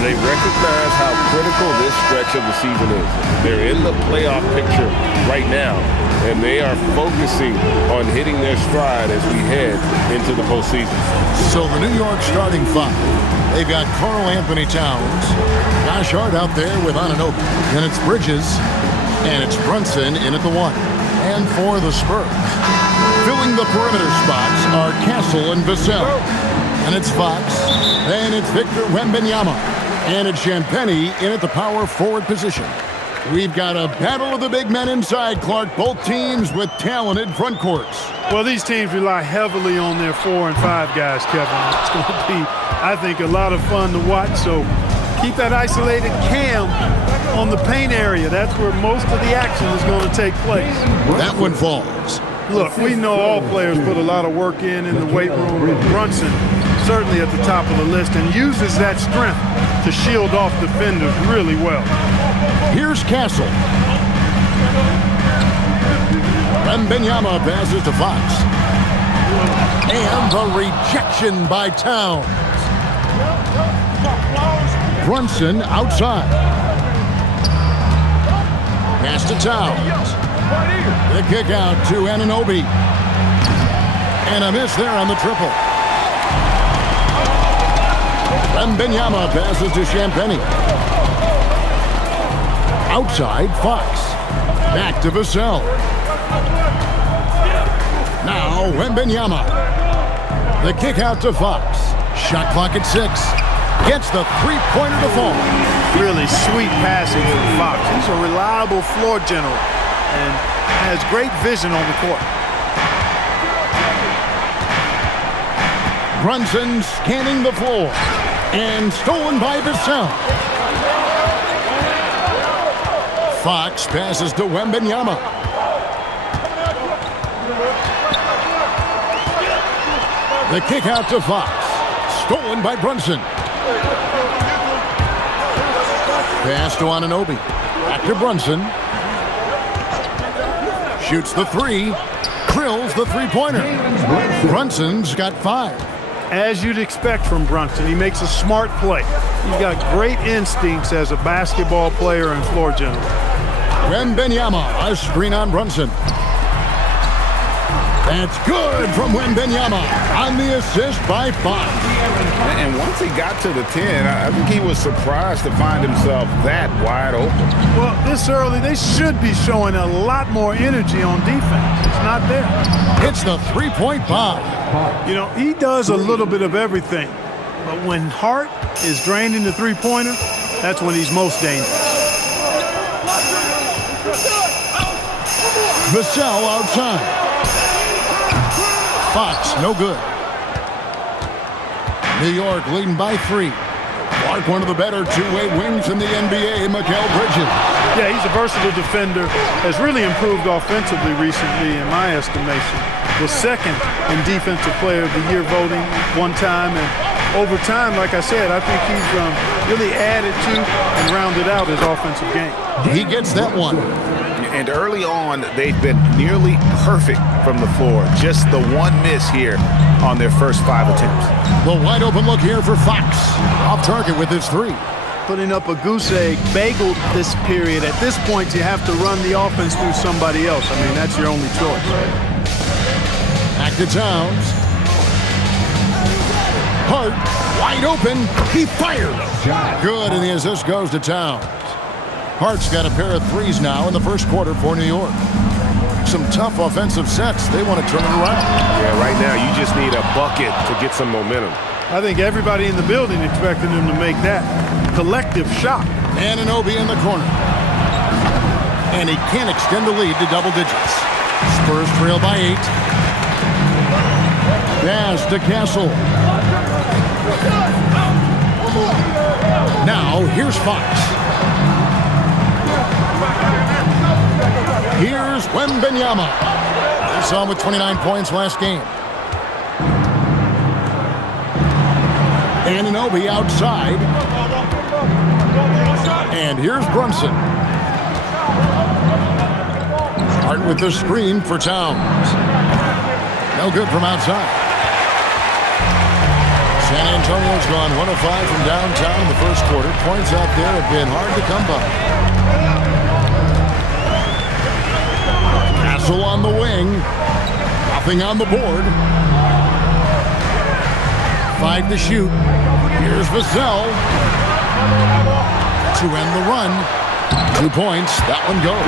They recognize how critical this stretch of the season is. They're in the playoff picture right now, and they are focusing on hitting their stride as we head into the postseason. So the New York starting five. They've got Karl Anthony Towns, Josh Hart out there with Anunoby. Then it's Bridges, and it's Brunson in at the one. And for the Spurs, filling the perimeter spots are Castle and Vassell. And it's Fox. Then it's Victor Wembanyama. And it's Champagnie in at the power forward position. We've got a battle of the big men inside, Clark. Both teams with talented front courts. Well, these teams rely heavily on their 4 and 5 guys, Kevin. It's going to be, I think, a lot of fun to watch. So keep that isolated Cam on the paint area. That's where most of the action is going to take place. That one falls. Look, we know all players put a lot of work in the weight room. Brunson certainly at the top of the list and uses that strength to shield off defenders really well. Here's Castle. Wembanyama passes to Fox. And the rejection by Towns. Brunson outside. Pass to Towns. The kick out to Anunoby. And a miss there on the triple. Wembanyama passes to Champagnie. Outside, Fox. Back to Vassell. Now, Wembanyama. The kick out to Fox. Shot clock at 6. Gets the three-pointer to fall. Really sweet passing from Fox. He's a reliable floor general and has great vision on the court. Brunson scanning the floor. And stolen by Vassell. Fox passes to Wembanyama. The kick out to Fox. Stolen by Brunson. Pass to Anunoby. Back to Brunson. Shoots the three. Drills the three-pointer. Brunson's got 5. As you'd expect from Brunson, he makes a smart play. He's got great instincts as a basketball player and floor general. Wembanyama, a screen on Brunson. That's good from Wembanyama on the assist by Fox. And once he got to the 10, I think he was surprised to find himself that wide open. Well, this early, they should be showing a lot more energy on defense. It's not there. It's the three-point bomb. You know, he does a little bit of everything. But when Hart is draining the three-pointer, that's when he's most dangerous. Vassell outside. Fox, no good. New York leading by 3. Clark, one of the better two-way wings in the NBA, Mikal Bridges. Yeah, he's a versatile defender. Has really improved offensively recently, in my estimation. Was second in Defensive Player of the Year voting one time. And over time, like I said, I think he's really added to and rounded out his offensive game. He gets that one. And early on, they've been nearly perfect from the floor. Just the one miss here on their first 5 attempts. The wide open look here for Fox. Off target with his 3. Putting up a goose egg, bageled this period. At this point, you have to run the offense through somebody else. I mean, that's your only choice. Back to Towns. Hart, wide open. He fired. Good, and the assist goes to Towns. Hart's got a pair of 3s now in the first quarter for New York. Some tough offensive sets. They want to turn it around. Yeah, right now you just need a bucket to get some momentum. I think everybody in the building expected him to make that collective shot. Anunoby in the corner. And he can't extend the lead to double digits. Spurs trail by 8. Pass to Castle. Now here's Fox. Here's Wembanyama. We saw him with 29 points last game. Anunoby outside. And here's Brunson. Hart with the screen for Towns. No good from outside. San Antonio's gone 1 of 5 from downtown in the first quarter. Points out there have been hard to come by. Castle on the wing. Nothing on the board. 5 to shoot. Here's Vassell. To end the run. 2 points. That one goes.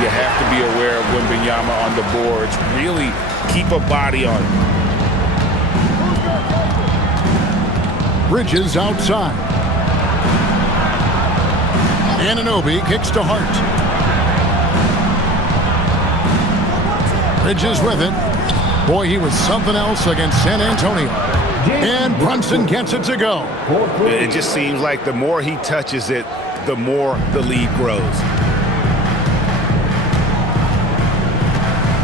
You have to be aware of Wembanyama on the boards. Really keep a body on him. Bridges outside. Anunoby kicks to Hart. Bridges with it. Boy, he was something else against San Antonio. And Brunson gets it to go. It just seems like the more he touches it, the more the lead grows.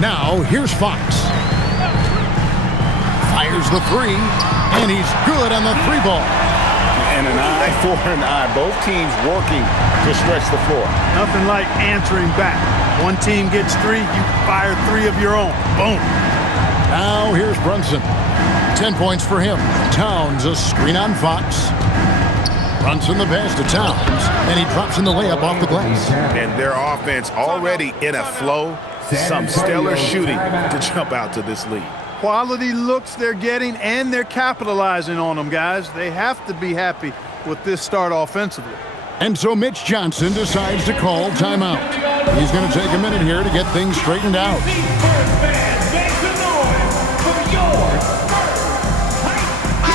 Now, here's Fox. Fires the 3, and he's good on the 3 ball. And an eye for an eye. Both teams working to stretch the floor. Nothing like answering back. One team gets 3, you fire 3 of your own. Boom. Now, here's Brunson. 10 points for him. Towns a screen on Fox. Brunson the pass to Towns, and he drops in the layup off the glass. And their offense already in a flow. Some stellar shooting to jump out to this lead. Quality looks they're getting, and they're capitalizing on them, guys. They have to be happy with this start offensively. And so Mitch Johnson decides to call timeout. He's going to take a minute here to get things straightened out.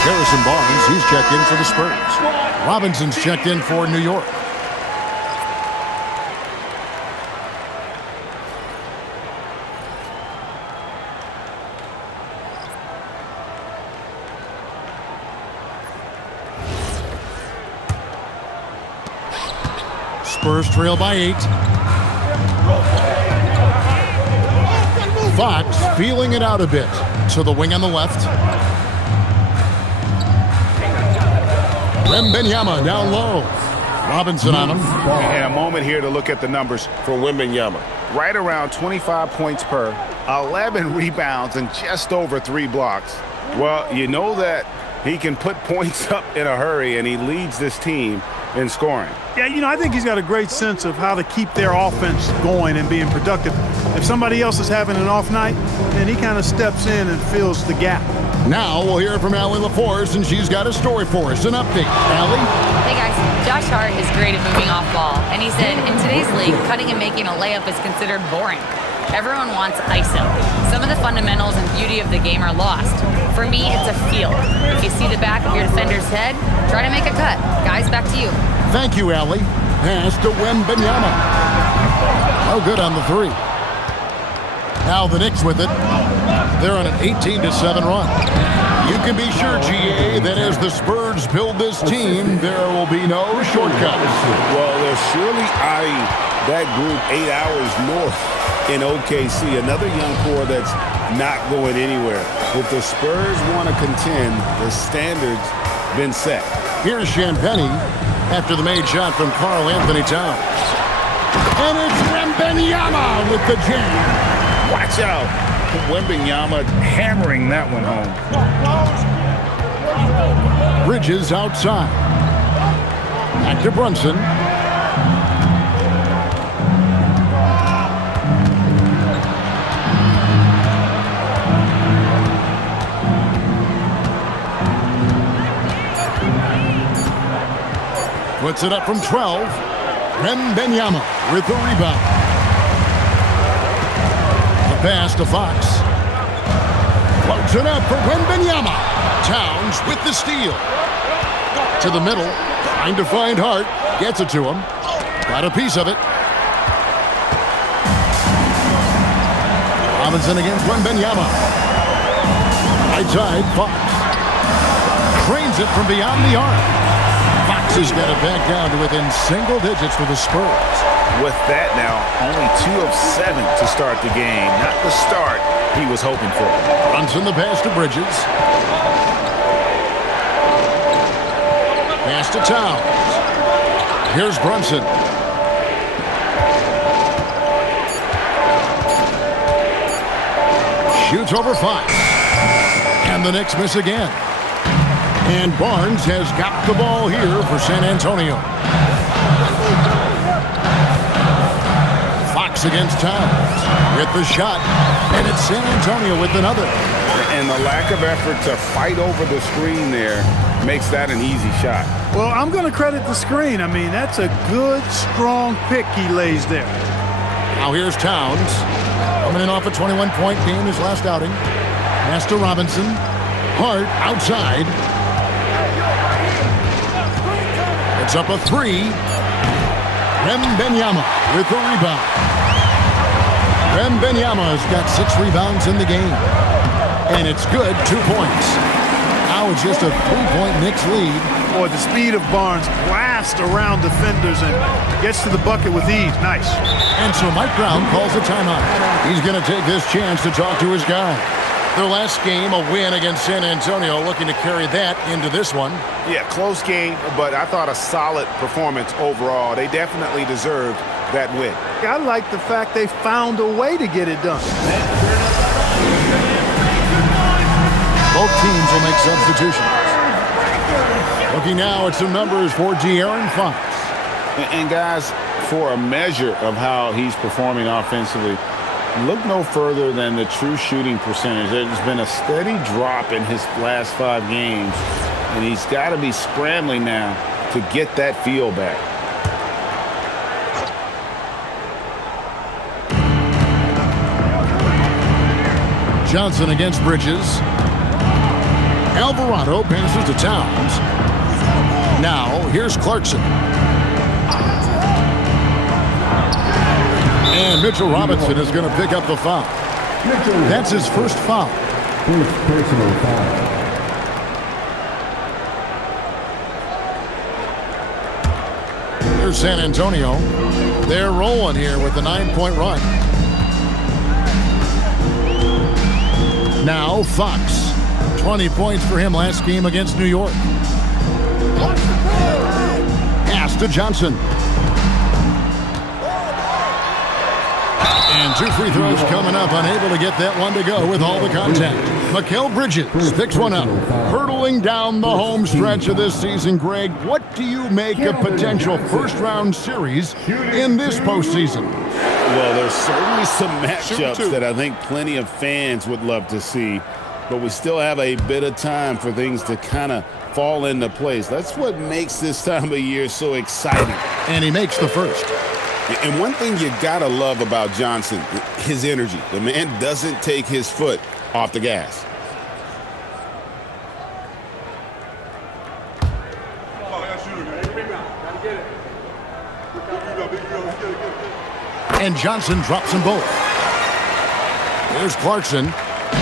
Harrison Barnes, he's checked in for the Spurs. Robinson's checked in for New York. Spurs trail by 8. Fox feeling it out a bit. To the wing on the left. Wembanyama down low. Robinson on him. And a moment here to look at the numbers For Wembanyama. right around 25 points per, 11 rebounds, and just over 3 blocks. Well, you know that he can put points up in a hurry, and he leads this team in scoring. Yeah, I think he's got a great sense of how to keep their offense going and being productive. If somebody else is having an off night, then he kind of steps in and fills the gap. Now we'll hear from Allie LaForce, and she's got a story for us. An update. Allie? Hey guys, Josh Hart is great at moving off ball, and he said in today's league, cutting and making a layup is considered boring. Everyone wants ISO. Some of the fundamentals and beauty of the game are lost. For me, it's a feel. If you see the back of your defender's head, try to make a cut. Guys, back to you. Thank you, Allie. Pass to Wembanyama. Oh, good on the 3. Now the Knicks with it. They're on an 18-7 run. You can be sure, GA, that as the Spurs build this team, there will be no shortcuts. Well, they're surely eyeing that group 8 hours north in OKC. Another young core that's not going anywhere. If the Spurs want to contend, the standard's been set. Here's Champagnie after the made shot from Karl Anthony Towns. And it's Wembanyama with the jam. Watch out. Wembanyama hammering that one home. Bridges outside. Back to Brunson. Puts it up from 12. Wembanyama with the rebound. The pass to Fox. Floats it up for Wembanyama. Towns with the steal. To the middle. Trying to find Hart. Gets it to him. Got a piece of it. Robinson against Wembanyama. Right side, Fox. Trains it from beyond the arc. Fox has got it back down to within single digits for the Spurs. With that now, only 2 of 7 to start the game. Not the start he was hoping for. Brunson the pass to Bridges. Pass to Towns. Here's Brunson. Shoots over Fox. And the Knicks miss again. And Barnes has got the ball here for San Antonio. Fox against Towns with the shot. And it's San Antonio with another. And the lack of effort to fight over the screen there makes that an easy shot. Well, I'm going to credit the screen. I mean, that's a good, strong pick he lays there. Now here's Towns. Coming in off a 21-point game his last outing. Pass to Robinson. Hart outside. It's up a three. Wembanyama with the rebound. Wembanyama's got 6 rebounds in the game. And it's good, 2 points. Now it's just a 3-point Knicks lead. Boy, the speed of Barnes blasts around defenders and gets to the bucket with ease. Nice. And so Mike Brown calls a timeout. He's going to take this chance to talk to his guy. Their last game, a win against San Antonio, looking to carry that into this one. Yeah, close game, but I thought a solid performance overall. They definitely deserved that win. I like the fact they found a way to get it done. Both teams will make substitutions. Looking now at some numbers for De'Aaron Fox. And guys, for a measure of how he's performing offensively, look no further than the true shooting percentage. There's been a steady drop in his last 5 games, and he's got to be scrambling now to get that feel back. Johnson against Bridges. Alvarado passes to Towns. Now, here's Clarkson. And Mitchell Robinson is going to pick up the foul. That's his first foul. First personal foul. Here's San Antonio. They're rolling here with a 9-point run. Now, Fox. 20 points for him last game against New York. Pass to Johnson. And 2 free throws coming up, unable to get that one to go with all the contact. Mikal Bridges picks one up. Hurtling down the home stretch of this season, Greg, what do you make of potential first-round series in this postseason? Well, there's certainly some matchups that I think plenty of fans would love to see, but we still have a bit of time for things to kind of fall into place. That's what makes this time of year so exciting. And he makes the first. And one thing you gotta love about Johnson, his energy. The man doesn't take his foot off the gas. And Johnson drops them both. There's Clarkson.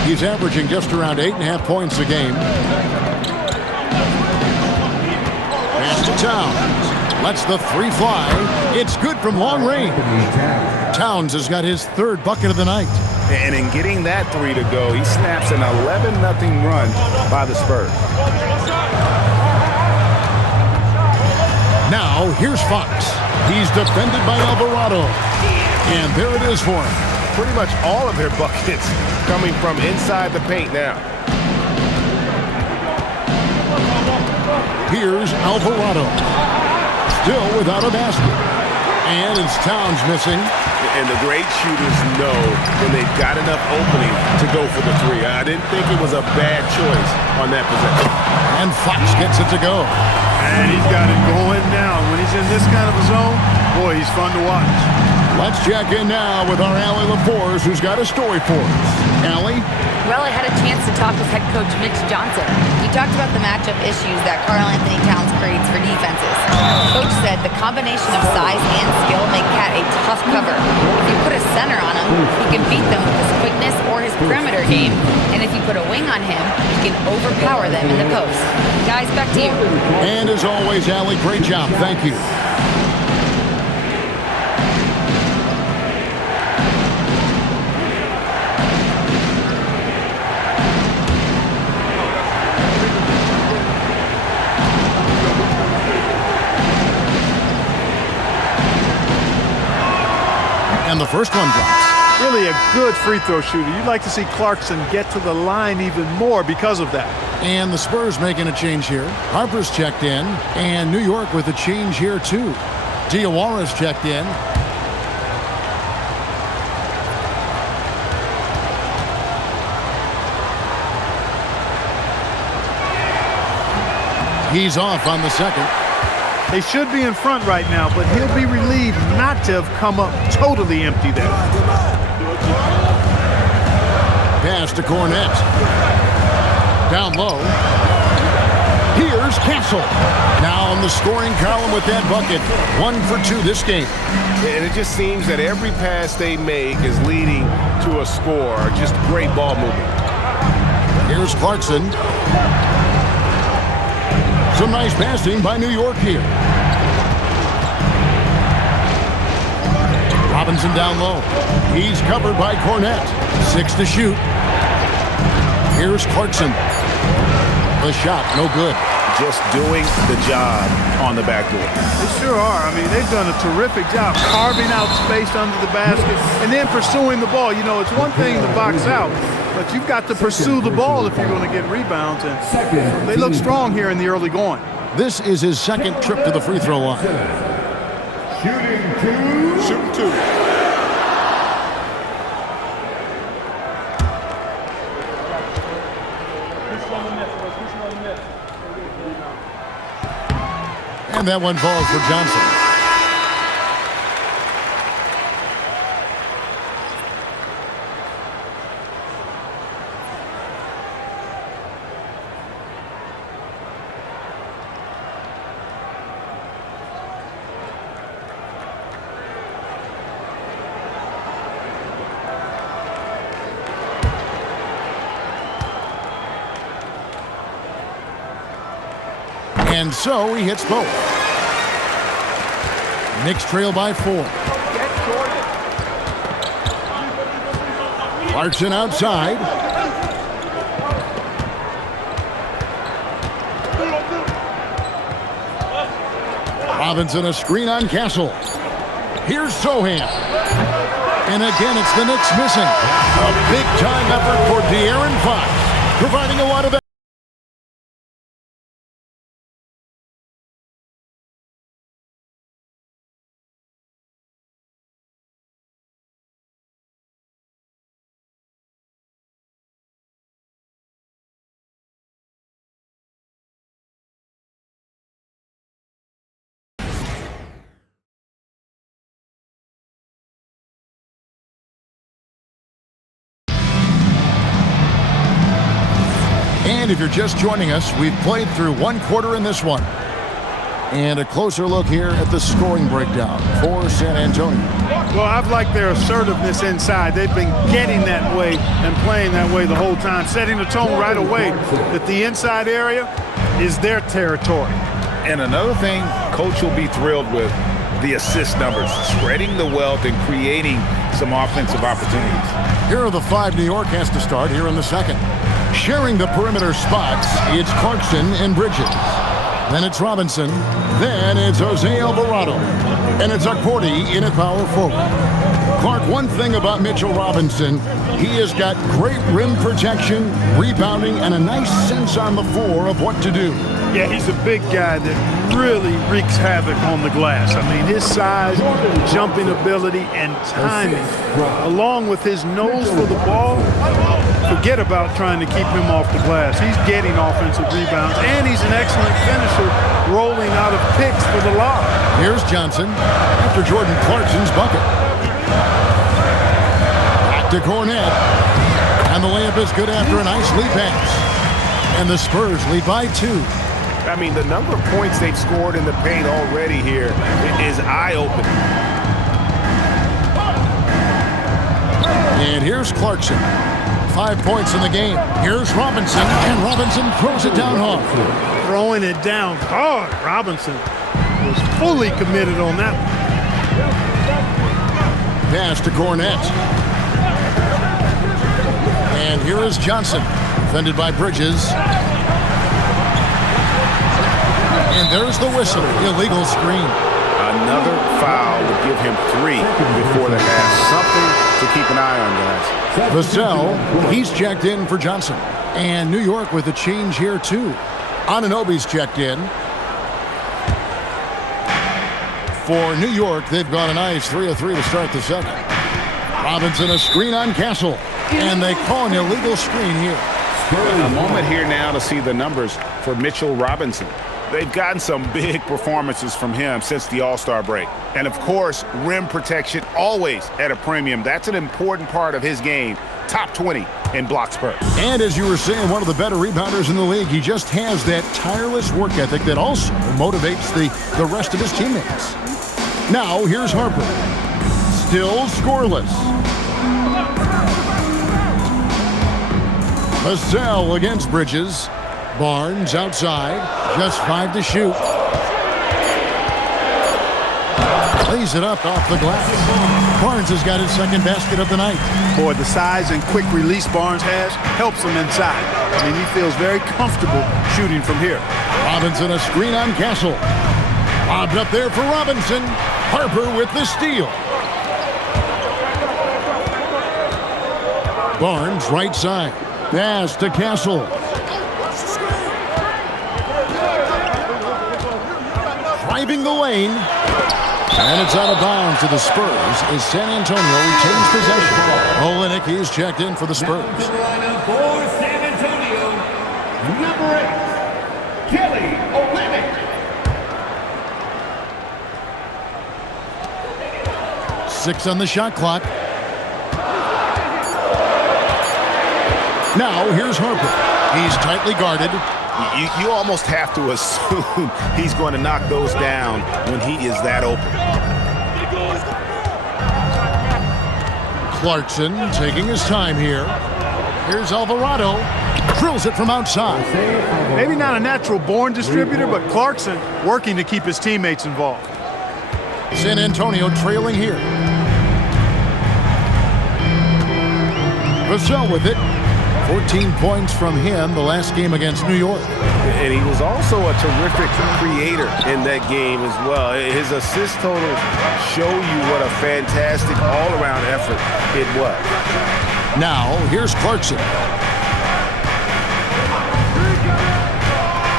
He's averaging just around 8.5 points a game. Pass to Towns. Lets the 3 fly. It's good from long range. Towns has got his 3rd bucket of the night. And in getting that 3 to go, he snaps an 11-0 run by the Spurs. Now, here's Fox. He's defended by Alvarado. And there it is for him. Pretty much all of their buckets coming from inside the paint now. Here's Alvarado. Still without a basket. And it's Towns missing. And the great shooters know when they've got enough opening to go for the 3. I didn't think it was a bad choice on that possession. And Fox gets it to go. And he's got it going now. When he's in this kind of a zone, boy, he's fun to watch. Let's check in now with our Allie LaForce, who's got a story for us. Allie? Well, I had a chance to talk with head coach Mitch Johnson. He talked about the matchup issues that Karl-Anthony Towns creates for defenses. Coach said the combination of size and skill make Cat a tough cover. If you put a center on him, he can beat them with his quickness or his perimeter game. And if you put a wing on him, he can overpower them in the post. Guys, back to you. And as always, Allie, great job. Thank you. And the first one drops. Really a good free throw shooter. You'd like to see Clarkson get to the line even more because of that. And the Spurs making a change here. Harper's checked in. And New York with a change here, too. Diawara's checked in. He's off on the second. They should be in front right now, but he'll be relieved not to have come up totally empty there. Pass to Cornette. Down low. Here's Castle. Now on the scoring column with that bucket. 1 for 2 this game. And it just seems that every pass they make is leading to a score. Just great ball movement. Here's Clarkson. Some nice passing by New York here. Robinson down low. He's covered by Cornette. 6 to shoot. Here's Clarkson. The shot, no good. Just doing the job on the backboard. They sure are. I mean, they've done a terrific job carving out space under the basket and then pursuing the ball. You know, it's one thing to box out, but you've got to pursue the ball if you're going to get rebounds. And they look strong here in the early going. This is his second trip to the free throw line. Shooting two. And that one falls for Johnson. And so he hits both. Knicks trail by 4. Clarkson outside. Robinson a screen on Castle. Here's Sohan. And again, it's the Knicks missing. A big-time effort for De'Aaron Fox, providing a lot of And if you're just joining us, we've played through 1 quarter in this one. And a closer look here at the scoring breakdown for San Antonio. Well, I've liked their assertiveness inside. They've been getting that way and playing that way the whole time, setting the tone right away that the inside area is their territory. And another thing Coach will be thrilled with, the assist numbers, spreading the wealth and creating some offensive opportunities. Here are the 5 New York has to start here in the second. Sharing the perimeter spots, it's Clarkson and Bridges. Then it's Robinson. Then it's Jose Alvarado. And it's Accordi in at power forward. Clark, one thing about Mitchell Robinson, he has got great rim protection, rebounding, and a nice sense on the floor of what to do. Yeah, he's a big guy that really wreaks havoc on the glass. I mean, his size, jumping ability, and timing, along with his nose for the ball, forget about trying to keep him off the glass. He's getting offensive rebounds, and he's an excellent finisher, rolling out of picks for the lob. Here's Johnson after Jordan Clarkson's bucket. Back to Cornette. And the layup is good after a nice lead pass. And the Spurs lead by 2. I mean, the number of points they've scored in the paint already here is eye-opening. And here's Clarkson. 5 points in the game. Here's Robinson, and Robinson throws it down hard. Throwing it down hard. Robinson was fully committed on that one. Pass to Cornette. And here is Johnson, defended by Bridges. And there's the whistle. Illegal screen. Another foul would give him 3 before the half. Something to keep an eye on, guys. Vassell, he's checked in for Johnson. And New York with a change here, too. Anunoby's checked in. For New York, they've gone a nice 3 of 3 to start the second. Robinson, a screen on Castle. And they call an illegal screen here. A moment here now to see the numbers for Mitchell Robinson. They've gotten some big performances from him since the All-Star break. And, of course, rim protection always at a premium. That's an important part of his game. Top 20 in blocks per. And as you were saying, one of the better rebounders in the league. He just has that tireless work ethic that also motivates the rest of his teammates. Now, here's Harper. Still scoreless. Vassell against Bridges. Barnes outside. Just 5 to shoot. Lays it up off the glass. Barnes has got his second basket of the night. Boy, the size and quick release Barnes has helps him inside. I mean, he feels very comfortable shooting from here. Robinson, a screen on Castle. Lobbed up there for Robinson. Harper with the steal. Barnes, right side. Pass to Castle. Driving the lane. And it's out of bounds to the Spurs as San Antonio retains possession. Olynyk, he's checked in for the Spurs. For San Antonio, number 8, Kelly Olynyk. 6 on the shot clock. Now here's Harper. He's tightly guarded. You almost have to assume he's going to knock those down when he is that open. Clarkson taking his time here. Here's Alvarado. Drills it from outside. Maybe not a natural born distributor, but Clarkson working to keep his teammates involved. San Antonio trailing here. Vassell with it. 14 points from him the last game against New York. And he was also a terrific creator in that game as well. His assist totals show you what a fantastic all-around effort it was. Now, here's Clarkson.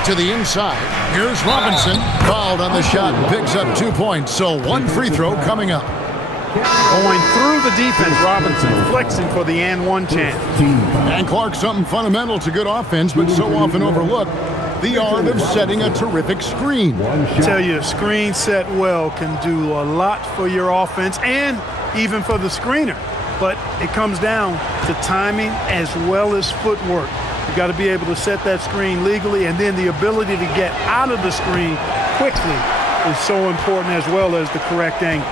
To the inside. Here's Robinson. Fouled on the shot and picks up 2 points. So 1 free throw coming up. Going through the defense, Robinson flexing for the and one chance. And Clark, something fundamental to good offense, but so often overlooked. The art of setting a terrific screen. I tell you, a screen set well can do a lot for your offense and even for the screener. But it comes down to timing as well as footwork. You got to be able to set that screen legally, and then the ability to get out of the screen quickly is so important, as well as the correct angle.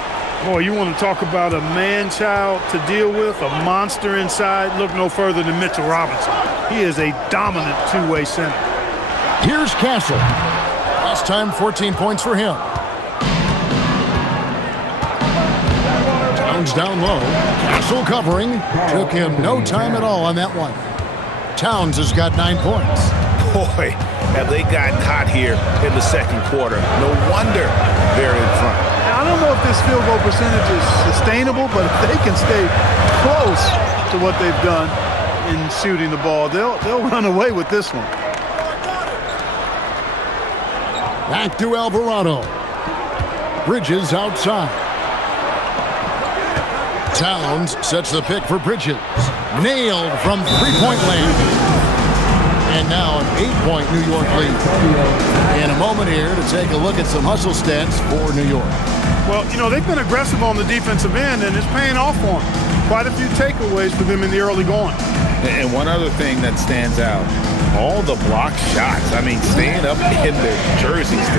Boy, you want to talk about a man-child to deal with, a monster inside. Look no further than Mitchell Robinson. He is a dominant two-way center. Here's Castle. Last time, 14 points for him. Towns down low. Castle covering. Took him no time at all on that one. Towns has got 9 points. Boy, have they gotten hot here in the second quarter. No wonder they're in front. I don't know if this field goal percentage is sustainable, but if they can stay close to what they've done in shooting the ball, they'll run away with this one. Back to Alvarado. Bridges outside. Towns sets the pick for Bridges. Nailed from three-point land. And now an 8-point New York lead. In a moment here to take a look at some hustle stats for New York. Well, you know, they've been aggressive on the defensive end, and it's paying off for them. Quite a few takeaways for them in the early going. And one other thing that stands out, all the block shots. I mean, staying up in their jerseys.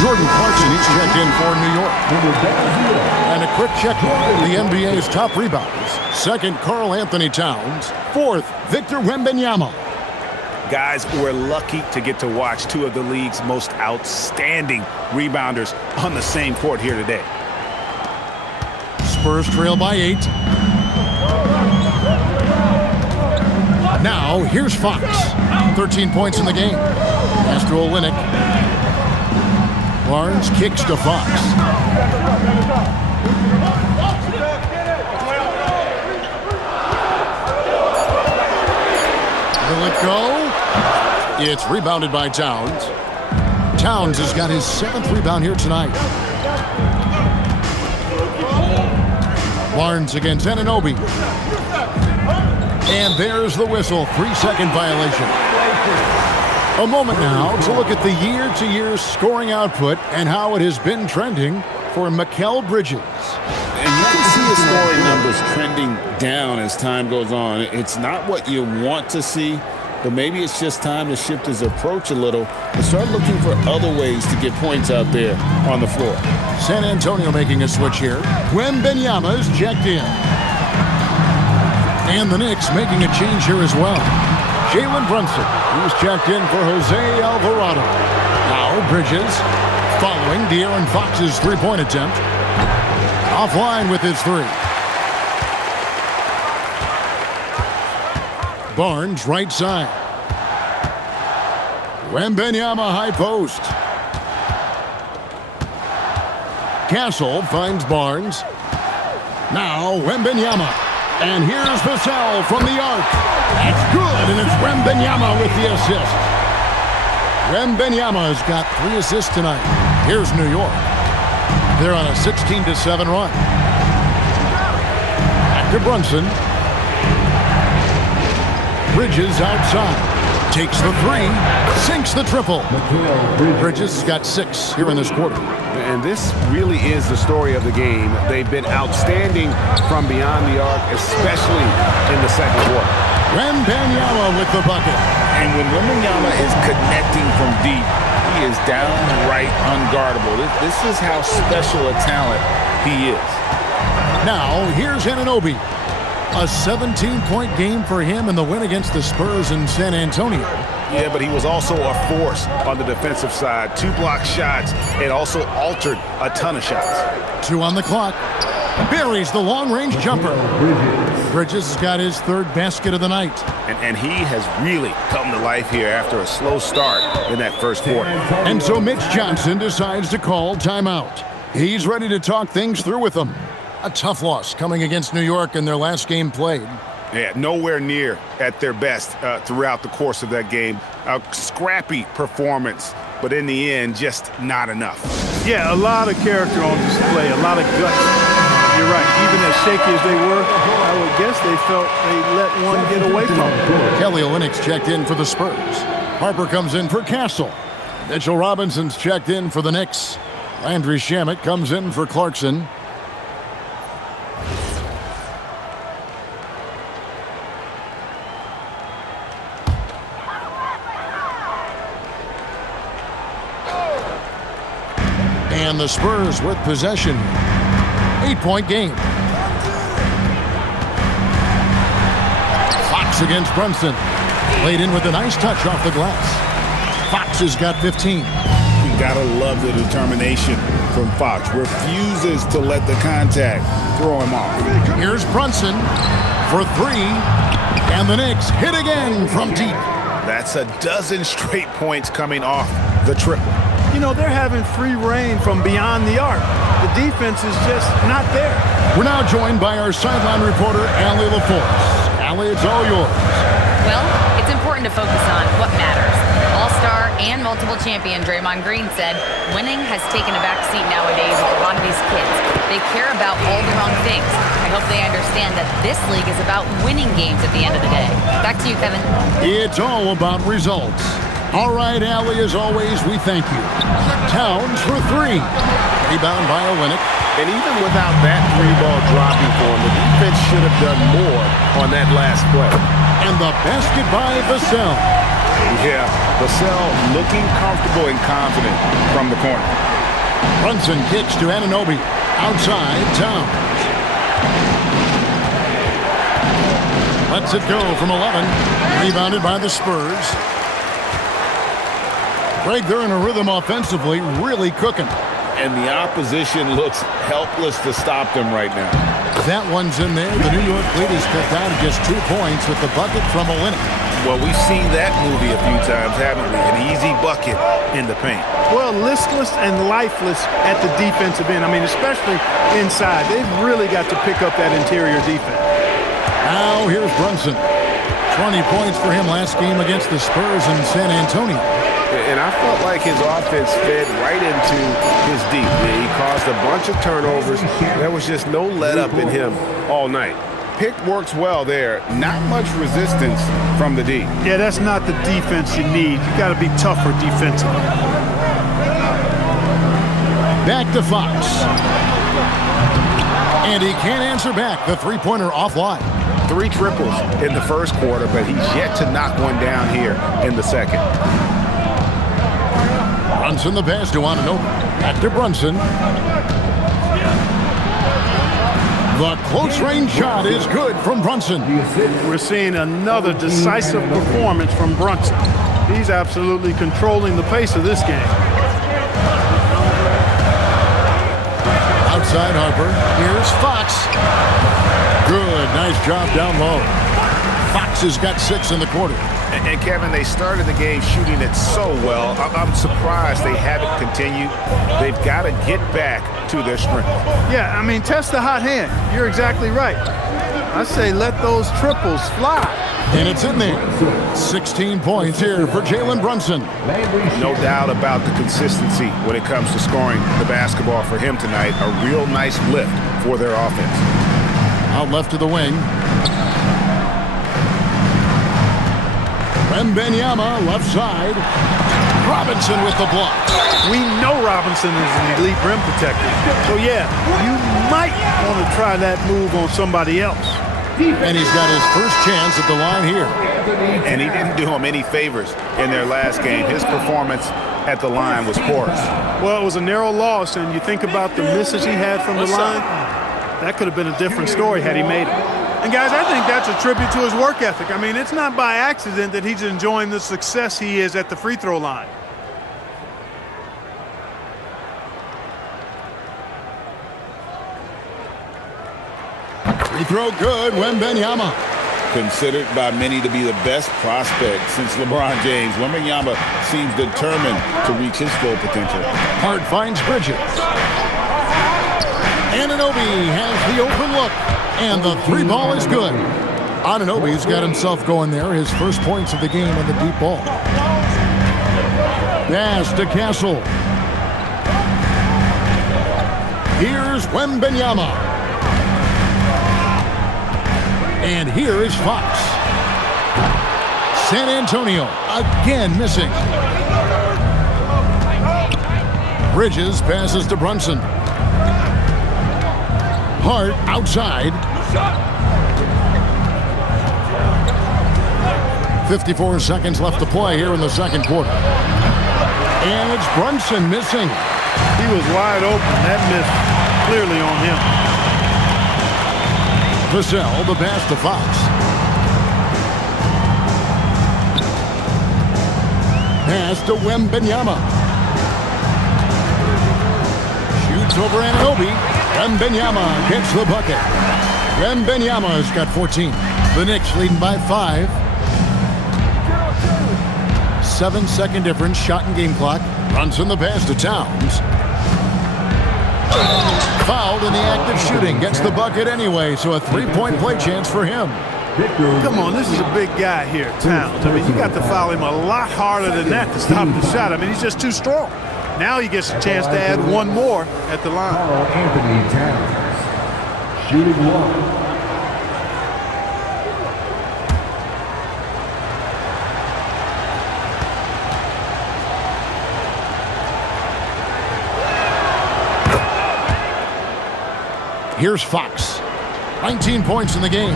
Jordan Clarkson, he's checked in for New York. And a quick check of the NBA's top rebounders. Second, Karl Anthony Towns. Fourth, Victor Wembanyama. Guys, we're lucky to get to watch two of the league's most outstanding rebounders on the same court here today. Spurs trail by 8. Now, here's Fox. 13 points in the game. Pass to Olynyk. Barnes kicks to Fox. Will it go? It's rebounded by Towns. Towns has got his 7th rebound here tonight. Barnes against Anunoby. And there's the whistle. 3-second violation. A moment now to look at the year-to-year scoring output and how it has been trending for Mikal Bridges. And you can see his scoring numbers trending down as time goes on. It's not what you want to see, but maybe it's just time to shift his approach a little and start looking for other ways to get points out there on the floor. San Antonio making a switch here. Wembanyama is checked in. And the Knicks making a change here as well. Jalen Brunson, who's checked in for Jose Alvarado. Now Bridges following De'Aaron Fox's three-point attempt. Offline with his three. Barnes right side. Wembanyama high post. Castle finds Barnes. Now Wembanyama. And here's Vassell from the arc. That's good, and it's Wembanyama with the assist. Wembanyama has got 3 assists tonight. Here's New York. They're on a 16-7 run. Back to Brunson. Bridges outside. Takes the 3. Sinks the triple. Bridges has got 6 here in this quarter. And this really is the story of the game. They've been outstanding from beyond the arc, especially in the second quarter. Wembanyama with the bucket. And when Wembanyama is connecting from deep, he is downright unguardable. This is how special a talent he is. Now, here's Anunoby. A 17-point game for him in the win against the Spurs in San Antonio. Yeah, but he was also a force on the defensive side. 2 block shots and also altered a ton of shots. 2 on the clock. Buries the long-range jumper. Bridges has got his 3rd basket of the night. And he has really come to life here after a slow start in that first quarter. And so Mitch Johnson decides to call timeout. He's ready to talk things through with them. A tough loss coming against New York in their last game played. Yeah, nowhere near at their best throughout the course of that game. A scrappy performance, but in the end, just not enough. Yeah, a lot of character on display, a lot of guts. You're right. Even as shaky as they were, I would guess they felt they let one get away from them. Kelly Olynyk's checked in for the Spurs. Harper comes in for Castle. Mitchell Robinson's checked in for the Knicks. Landry Shamet comes in for Clarkson. And the Spurs with possession. 8-point game. Fox against Brunson. Laid in with a nice touch off the glass. Fox has got 15. You gotta love the determination from Fox. Refuses to let the contact throw him off. Here's Brunson for 3. And the Knicks hit again from deep. That's a dozen straight points coming off the triple. You know, they're having free reign from beyond the arc. The defense is just not there. We're now joined by our sideline reporter, Allie LaForce. Allie, it's all yours. Well, it's important to focus on what matters. All-star and multiple champion Draymond Green said, winning has taken a backseat nowadays with a lot of these kids. They care about all the wrong things. I hope they understand that this league is about winning games at the end of the day. Back to you, Kevin. It's all about results. All right, Allie, as always, we thank you. Towns for 3. Rebound by Olinick. And even without that 3-ball dropping for him, the defense should have done more on that last play. And the basket by Vassell. Yeah, Vassell looking comfortable and confident from the corner. Brunson kicks to Anunoby. Outside, Towns. Lets it go from 11. Rebounded by the Spurs. Greg, they're in a rhythm offensively, really cooking. And the opposition looks helpless to stop them right now. That one's in there. The New York lead is cut down to just 2 points with the bucket from Olinick. Well, we've seen that movie a few times, haven't we? An easy bucket in the paint. Well, listless and lifeless at the defensive end. I mean, especially inside. They've really got to pick up that interior defense. Now here's Brunson. 20 points for him last game against the Spurs in San Antonio. And I felt like his offense fed right into his deep. He caused a bunch of turnovers. There was just no let-up in him all night. Pick works well there. Not much resistance from the D. Yeah, that's not the defense you need. You got to be tougher defensively. Back to Fox. And he can't answer back. The three-pointer offline. 3 triples in the first quarter, but he's yet to knock one down here in the second. Brunson the pass to Anunoby. Back to Brunson. The close-range shot is good from Brunson. We're seeing another decisive performance from Brunson. He's absolutely controlling the pace of this game. Outside Harper. Here's Fox. Good. Nice job down low. Fox has got 6 in the quarter. And Kevin, they started the game shooting it so well. I'm surprised they haven't continued. They've got to get back to their strength. Yeah, I mean, test the hot hand. You're exactly right. I say let those triples fly. And it's in there. 16 points here for Jalen Brunson. No doubt about the consistency when it comes to scoring the basketball for him tonight. A real nice lift for their offense. Out left to the wing. Wembanyama left side. Robinson with the block. We know Robinson is an elite rim protector. So, yeah, you might want to try that move on somebody else. And he's got his first chance at the line here. And he didn't do him any favors in their last game. His performance at the line was porous. Well, it was a narrow loss, and you think about the misses he had from the line, that could have been a different story had he made it. And, guys, I think that's a tribute to his work ethic. I mean, it's not by accident that he's enjoying the success he is at the free throw line. Free throw good, Wembanyama. Considered by many to be the best prospect since LeBron James, Wembanyama seems determined to reach his full potential. Hart finds Bridges. Anunoby has the open look. And the 3 ball is good. Anunoby's got himself going there. His first points of the game on the deep ball. Pass to Castle. Here's Wembanyama. And here is Fox. San Antonio again missing. Bridges passes to Brunson. Hart outside. 54 seconds left to play here in the second quarter. And it's Brunson missing. He was wide open. That miss clearly on him. Vassell, the pass to Fox. Pass to Wembanyama. Shoots over Anunoby. Wembanyama gets the bucket. Wembanyama's got 14. The Knicks leading by 5. 7-second difference, shot and game clock. Brunson the pass to Towns. Fouled in the act of shooting. Gets the bucket anyway, so a 3-point play chance for him. Come on, this is a big guy here, Towns. I mean, you got to foul him a lot harder than that to stop the shot. I mean, he's just too strong. Now he gets a chance to add one more at the line. Anthony Towns, shooting 1. Here's Fox. 19 points in the game.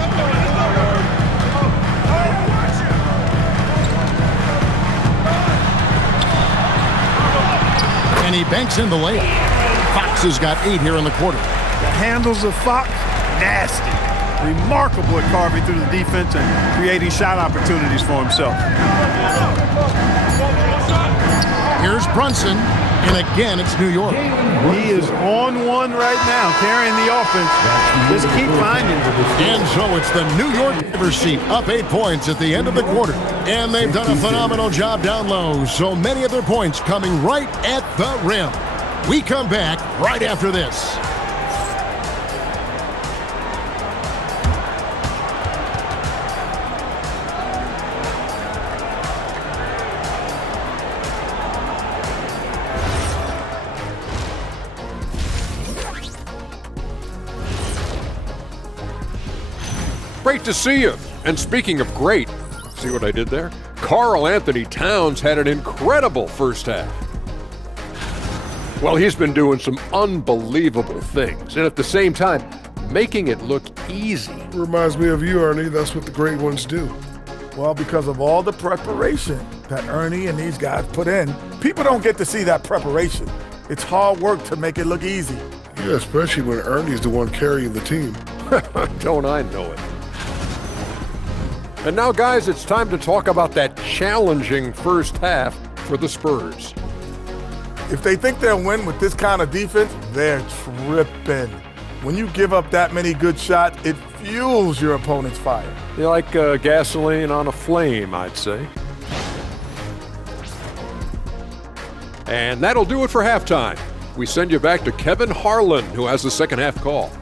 And he banks in the layup. Fox has got 8 here in the quarter. The handles of Fox, nasty. Remarkable at carving through the defense and creating shot opportunities for himself. Here's Brunson, and again it's New York. He is on one right now, carrying the offense. Just keep finding it. And so it's the New York driver's seat, up 8 points at the end of the quarter. And they've done a phenomenal job down low, so many of their points coming right at the rim. We come back right after this. Great to see you. And speaking of great, see what I did there? Karl Anthony Towns had an incredible first half. Well, he's been doing some unbelievable things, and at the same time, making it look easy. Reminds me of you, Ernie. That's what the great ones do. Well, because of all the preparation that Ernie and these guys put in, people don't get to see that preparation. It's hard work to make it look easy. Yeah, especially when Ernie's the one carrying the team. Don't I know it? And now, guys, it's time to talk about that challenging first half for the Spurs. If they think they'll win with this kind of defense, they're tripping. When you give up that many good shots, it fuels your opponent's fire. You're like gasoline on a flame, I'd say. And that'll do it for halftime. We send you back to Kevin Harlan, who has the second half call.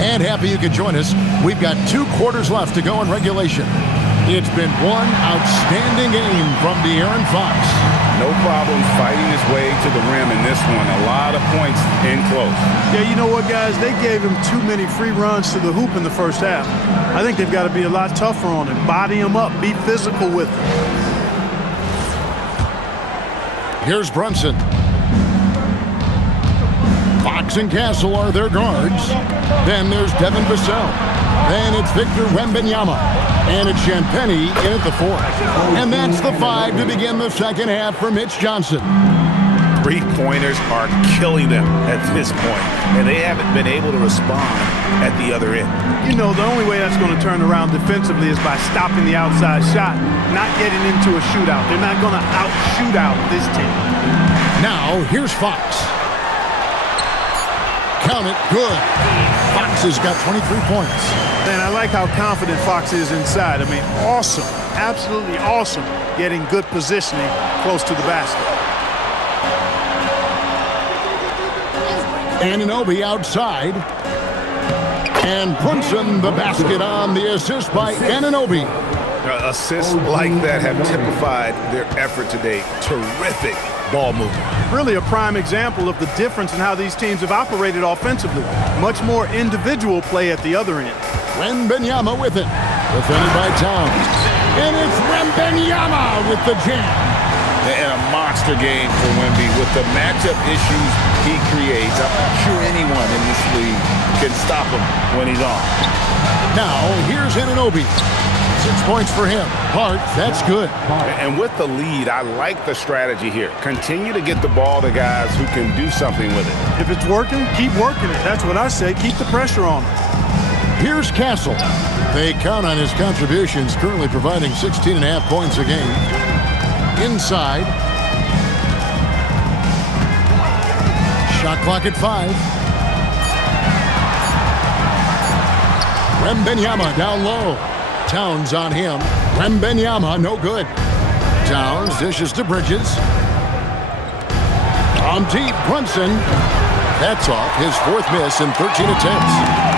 And happy you could join us. We've got 2 quarters left to go in regulation. It's been one outstanding game from De'Aaron Fox. No problem fighting his way to the rim in this one. A lot of points in close. Yeah, you know what, guys? They gave him too many free runs to the hoop in the first half. I think they've got to be a lot tougher on him. Body him up. Be physical with him. Here's Brunson. Fox and Castle are their guards. Then there's Devin Vassell. Then it's Victor Wembanyama. And it's Champagnie in at the 4th. And that's the 5 to begin the second half for Mitch Johnson. Three-pointers are killing them at this point, and they haven't been able to respond at the other end. You know, the only way that's going to turn around defensively is by stopping the outside shot, not getting into a shootout. They're not going to out-shoot out this team. Now, here's Fox. Count it, good. Fox has got 23 points. Man, I like how confident Fox is inside. I mean, awesome, absolutely awesome, getting good positioning close to the basket. Anunoby outside. And Brunson the basket on the assist by Anunoby. Assists like that have typified their effort today. Terrific ball movement. Really a prime example of the difference in how these teams have operated offensively. Much more individual play at the other end. Wembanyama with it. Defended by Towns. And it's Wembanyama with the jam. And a monster game for Wemby with the matchup issues he creates. I'm not sure anyone in this league can stop him when he's on. Now, here's Anunoby. 6 points for him. Hart, that's good. And with the lead, I like the strategy here. Continue to get the ball to guys who can do something with it. If it's working, keep working it. That's what I say. Keep the pressure on him. Here's Castle. They count on his contributions, currently providing 16.5 points a game. Inside. Shot clock at 5. Wembanyama down low. Towns on him. Wembanyama, no good. Towns dishes to Bridges. On deep, Brunson. That's off, his 4th miss in 13 attempts.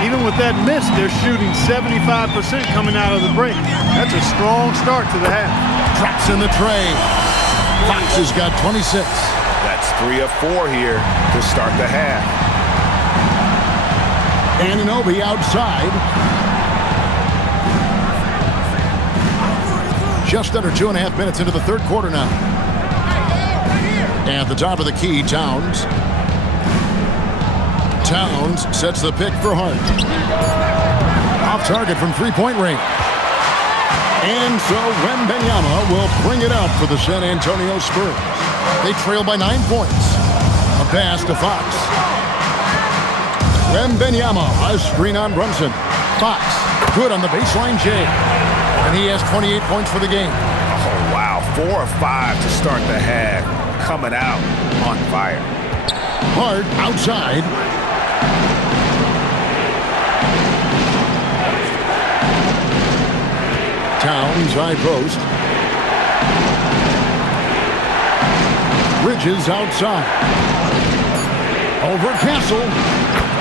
Even with that miss, they're shooting 75% coming out of the break. That's a strong start to the half. Drops in the tray. Fox has got 26. That's 3 of 4 here to start the half. Anunoby outside. Just under 2.5 minutes into the 3rd quarter now. At the top of the key, Towns. Towns sets the pick for Hart. Off target from 3-point range. And so Wembanyama will bring it out for the San Antonio Spurs. They trail by 9 points. A pass to Fox. Wembanyama, a screen on Brunson. Fox, good on the baseline J. And he has 28 points for the game. Oh, wow. 4 of 5 to start the half. Coming out on fire. Hart outside. Towns high post. Bridges outside. Over Castle.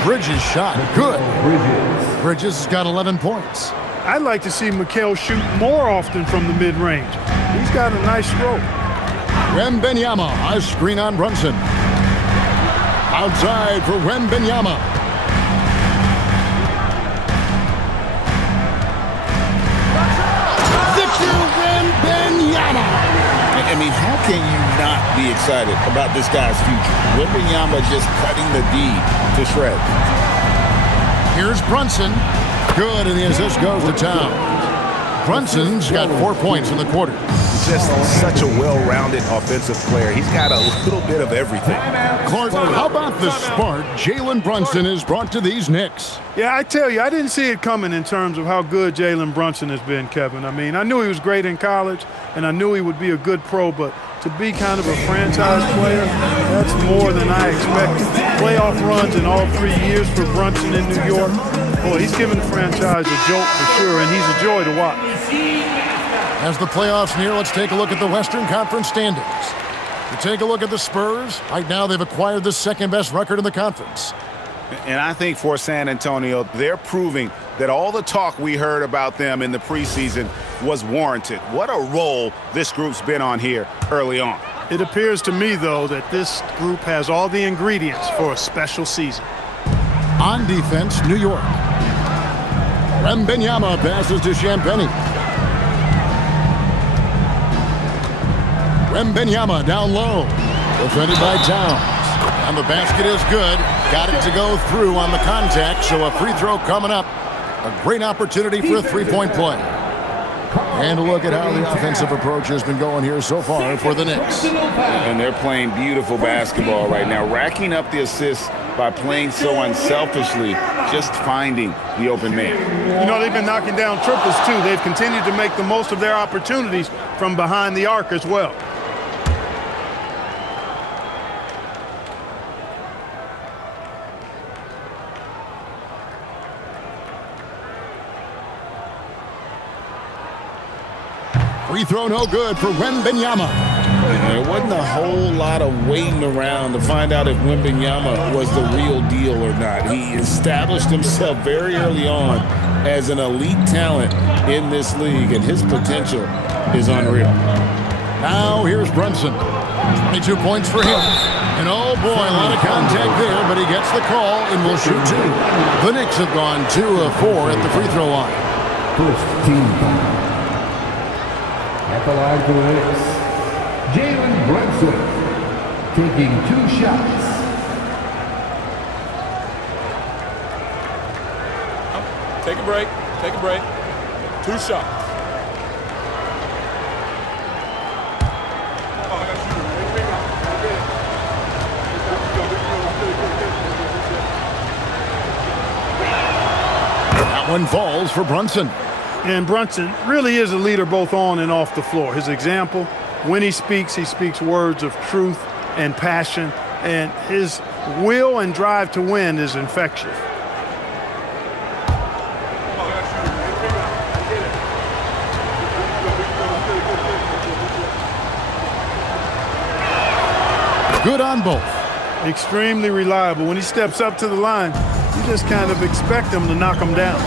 Bridges shot. Good. Bridges has got 11 points. I'd like to see Mikal shoot more often from the mid-range. He's got a nice stroke. Wembanyama, a screen on Brunson. Outside for Wembanyama. Victor Wembanyama. I mean, how can you not be excited about this guy's future? Wembanyama just cutting the D to shreds. Here's Brunson. Good, and the assist goes to Towns. Brunson's got 4 points in the quarter. Just such a well-rounded offensive player. He's got a little bit of everything. Clark, how about the spark Jalen Brunson has brought to these Knicks? Yeah, I tell you, I didn't see it coming in terms of how good Jalen Brunson has been, Kevin. I mean, I knew he was great in college, and I knew he would be a good pro, but to be kind of a franchise player, that's more than I expected. Playoff runs in all 3 years for Brunson in New York. Boy, he's given the franchise a jolt for sure, and he's a joy to watch. As the playoffs near, let's take a look at the Western Conference standings. To take a look at the Spurs, right now they've acquired the second-best record in the conference. And I think for San Antonio, they're proving that all the talk we heard about them in the preseason was warranted. What a role this group's been on here early on. It appears to me, though, that this group has all the ingredients for a special season. On defense, New York. Wembanyama passes to Champagnie. Wembanyama down low. Defended by Towns. And the basket is good. Got it to go through on the contact, so a free throw coming up. A great opportunity for a three-point play. And a look at how the offensive approach has been going here so far for the Knicks. And they're playing beautiful basketball right now, racking up the assists by playing so unselfishly, just finding the open man. You know, they've been knocking down triples, too. They've continued to make the most of their opportunities from behind the arc as well. Free throw no good for Wembanyama. There wasn't a whole lot of waiting around to find out if Wembanyama was the real deal or not. He established himself very early on as an elite talent in this league, and his potential is unreal. Now here's Brunson. 22 points for him. And oh boy, a lot of contact there, but he gets the call and will shoot two. The Knicks have gone 2 of 4 at the free throw line. First team foul. At the line for the Knicks, Jalen Brunson taking 2 shots. Take a break. Take a break. 2 shots. That one falls for Brunson. And Brunson really is a leader both on and off the floor. His example, when he speaks words of truth and passion, and his will and drive to win is infectious. Good on both. Extremely reliable. When he steps up to the line, you just kind of expect him to knock him down.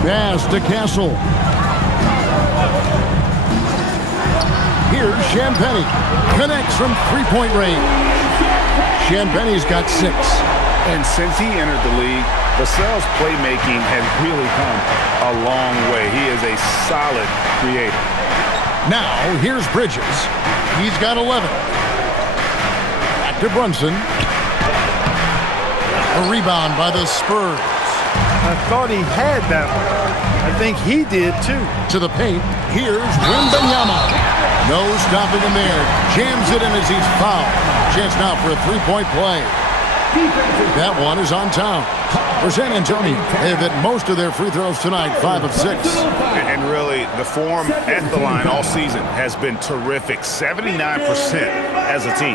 Pass to Castle. Here's Champagnie. Connects from three-point range. Champagnie's got 6. And since he entered the league, Vassell's playmaking has really come a long way. He is a solid creator. Now, here's Bridges. He's got 11. Back to Brunson. A rebound by the Spurs. I thought he had that one. I think he did, too. To the paint, here's Wembanyama. No stopping him there. Jams it in as he's fouled. Chance now for a three-point play. That one is on Towns. For San Antonio, they've hit most of their free throws tonight, 5 of 6. And really, the form at the line all season has been terrific, 79% as a team.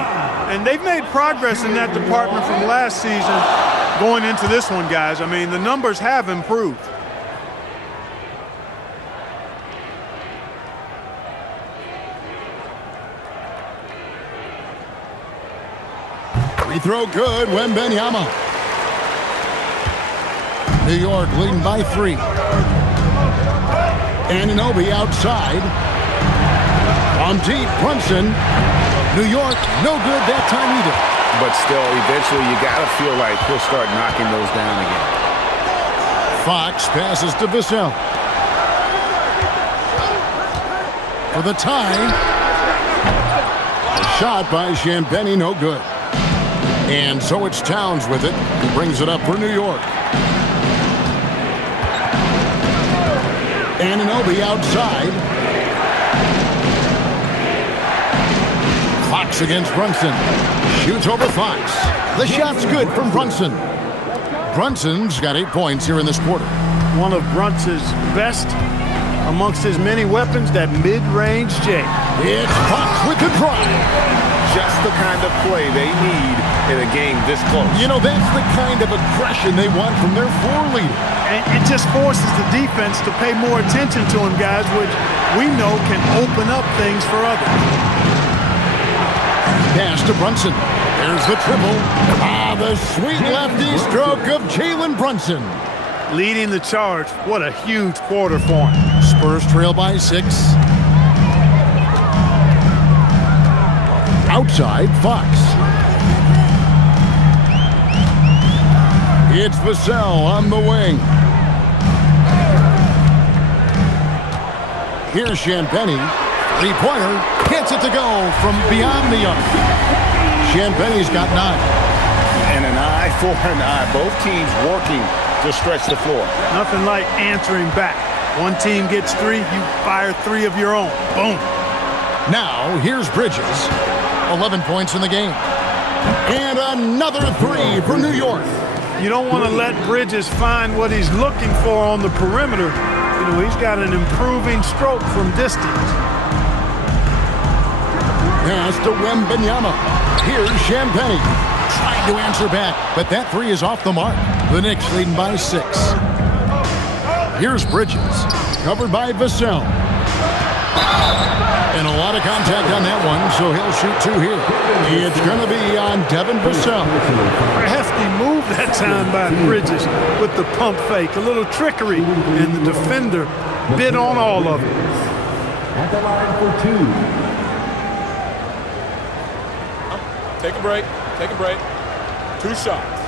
And they've made progress in that department from last season going into this one, guys. I mean, the numbers have improved. Free throw good, Wembanyama. New York leading by 3. Anunoby outside. On deep, Brunson. New York, no good that time either. But still, eventually you got to feel like he'll start knocking those down again. Fox passes to Vassell. For the tie. A shot by Champagnie, no good. And so it's Towns with it. He brings it up for New York. Anunoby outside. Fox against Brunson. Shoots over Fox. The shot's good from Brunson. Brunson's got 8 points here in this quarter. One of Brunson's best amongst his many weapons, that mid-range J. It's Fox with the drive. Just the kind of play they need in a game this close. You know, that's the kind of aggression they want from their floor leader. And it just forces the defense to pay more attention to him, guys, which we know can open up things for others. Pass to Brunson. There's the triple. The sweet lefty stroke of Jalen Brunson. Leading the charge. What a huge quarter for him. Spurs trail by 6. Outside, Fox. It's Vassell on the wing. Here's Champagnie. Three-pointer. Gets it to go from beyond the arc. Champagnie's got 9. And an eye for an eye. Both teams working to stretch the floor. Nothing like answering back. One team gets 3, you fire 3 of your own. Boom. Now, here's Bridges. 11 points in the game. And another 3 for New York. You don't want to let Bridges find what he's looking for on the perimeter. You know, he's got an improving stroke from distance. Pass to Wembanyama. Here's Champagnie. Trying to answer back, but that 3 is off the mark. The Knicks leading by 6. Here's Bridges. Covered by Vassell. And a lot of contact on that one, so he'll shoot 2 here. It's going to be on Devin Vassell. A hefty move that time by Bridges with the pump fake. A little trickery, and the defender bid on all of it. At the line for 2. Take a break. Take a break. 2 shots.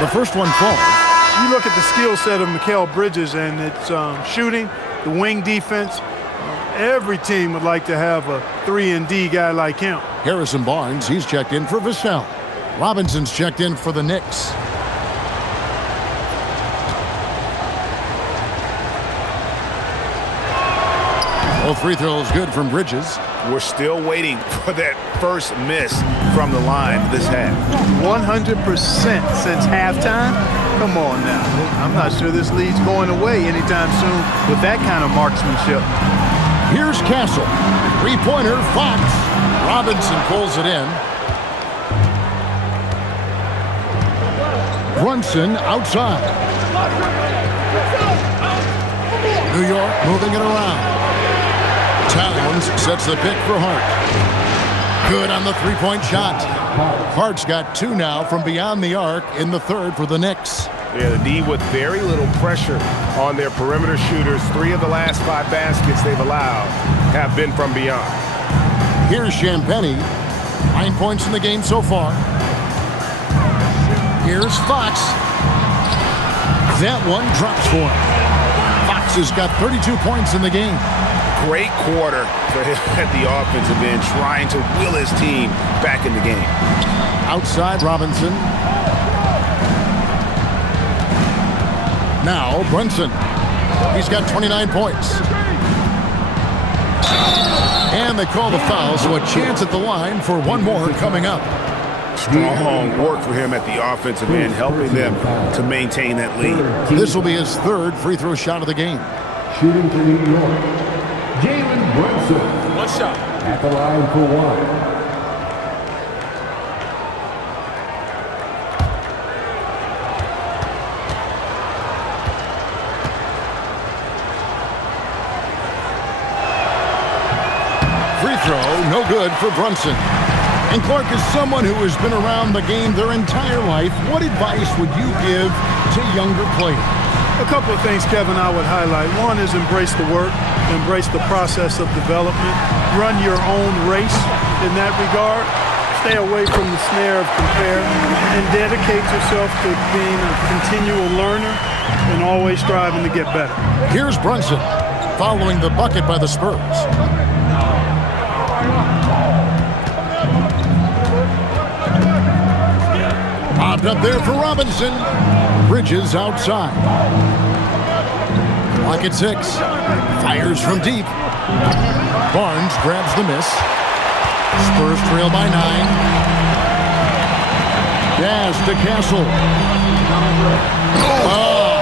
The first one falls. You look at the skill set of Mikal Bridges, and it's shooting, the wing defense. Every team would like to have a 3-and-D guy like him. Harrison Barnes, he's checked in for Vassell. Robinson's checked in for the Knicks. Both free throws good from Bridges. We're still waiting for that first miss from the line this half. 100% since halftime? Come on now. I'm not sure this lead's going away anytime soon with that kind of marksmanship. Here's Castle. Three-pointer, Fox. Robinson pulls it in. Brunson outside. New York moving it around. Towns sets the pick for Hart. Good on the three-point shot. Hart's got 2 now from beyond the arc in the third for the Knicks. Yeah, the D with very little pressure on their perimeter shooters. 3 of the last 5 baskets they've allowed have been from beyond. Here's Champagnie. 9 points in the game so far. Here's Fox. That one drops for him. Fox has got 32 points in the game. Great quarter for him at the offensive end, trying to will his team back in the game. Outside Robinson. Now Brunson. He's got 29 points. And they call the foul, so a chance at the line for one more coming up. Strong work for him at the offensive end, helping them to maintain that lead. This will be his 3rd free throw shot of the game. Shooting for New York, Jalen Brunson. 1 shot. At the line for 1. throw, no good for Brunson. And Clark, is someone who has been around the game their entire life, what advice would you give to younger players? A couple of things, Kevin, I would highlight. One is embrace the work, embrace the process of development, run your own race in that regard. Stay away from the snare of compare and dedicate yourself to being a continual learner and always striving to get better. Here's Brunson following the bucket by the Spurs. Popped up there for Robinson. Bridges outside. Clock at 6. Fires from deep. Barnes grabs the miss. Spurs trail by 9. Pass to Castle. Oh!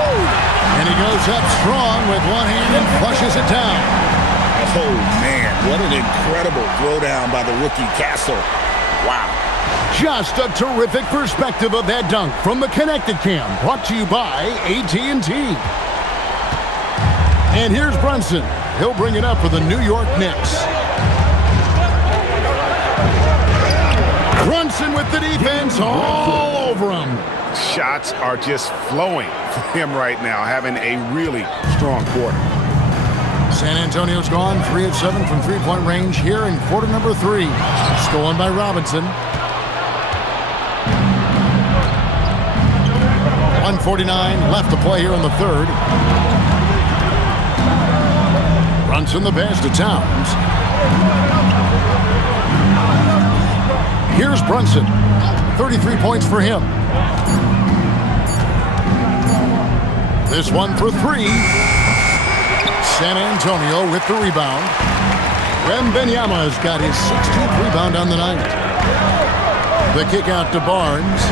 And he goes up strong with one hand and flushes it down. Oh, man, what an incredible throwdown by the rookie Castle. Wow. Just a terrific perspective of that dunk from the Connected Cam, brought to you by AT&T. And here's Brunson. He'll bring it up for the New York Knicks. Brunson with the defense all over him. Shots are just flowing for him right now, having a really strong quarter. San Antonio's gone 3 of 7 from three-point range here in quarter number 3. Stolen by Robinson. 1:49 left to play here in the third. Brunson the pass to Towns. Here's Brunson. 33 points for him. This one for 3. San Antonio with the rebound. Wembanyama's got his 16th rebound on the night. The kick out to Barnes.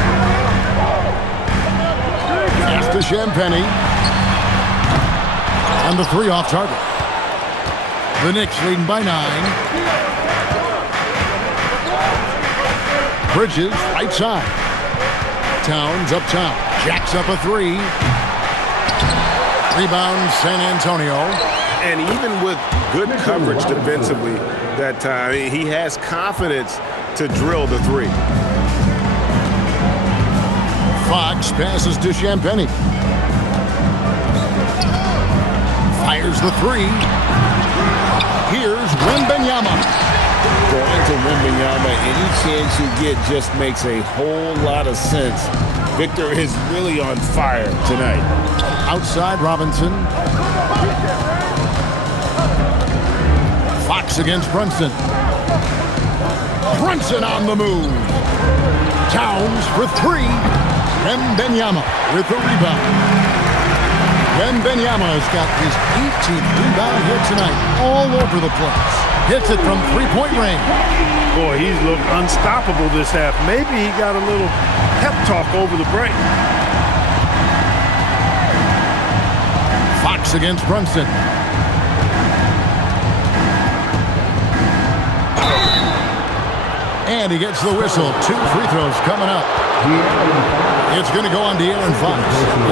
Pass to Champagnie. And the 3 off target. The Knicks leading by 9. Bridges right side. Towns up top. Jacks up a 3. Rebound San Antonio. And even with good coverage defensively that time, he has confidence to drill the 3. Fox passes to Champagnie. Fires the 3. Here's Wembanyama. Going to Wembanyama, any chance you get just makes a whole lot of sense. Victor is really on fire tonight. Outside Robinson. Fox against Brunson. Brunson on the move. Towns for 3. Wembanyama with the rebound. Wembanyama's got his 18th rebound here tonight, all over the place. Hits it from three-point range. Boy, he's looked unstoppable this half. Maybe he got a little pep talk over the break. Fox against Brunson. And he gets the whistle. 2 free throws coming up. It's going to go on to Aaron Fox.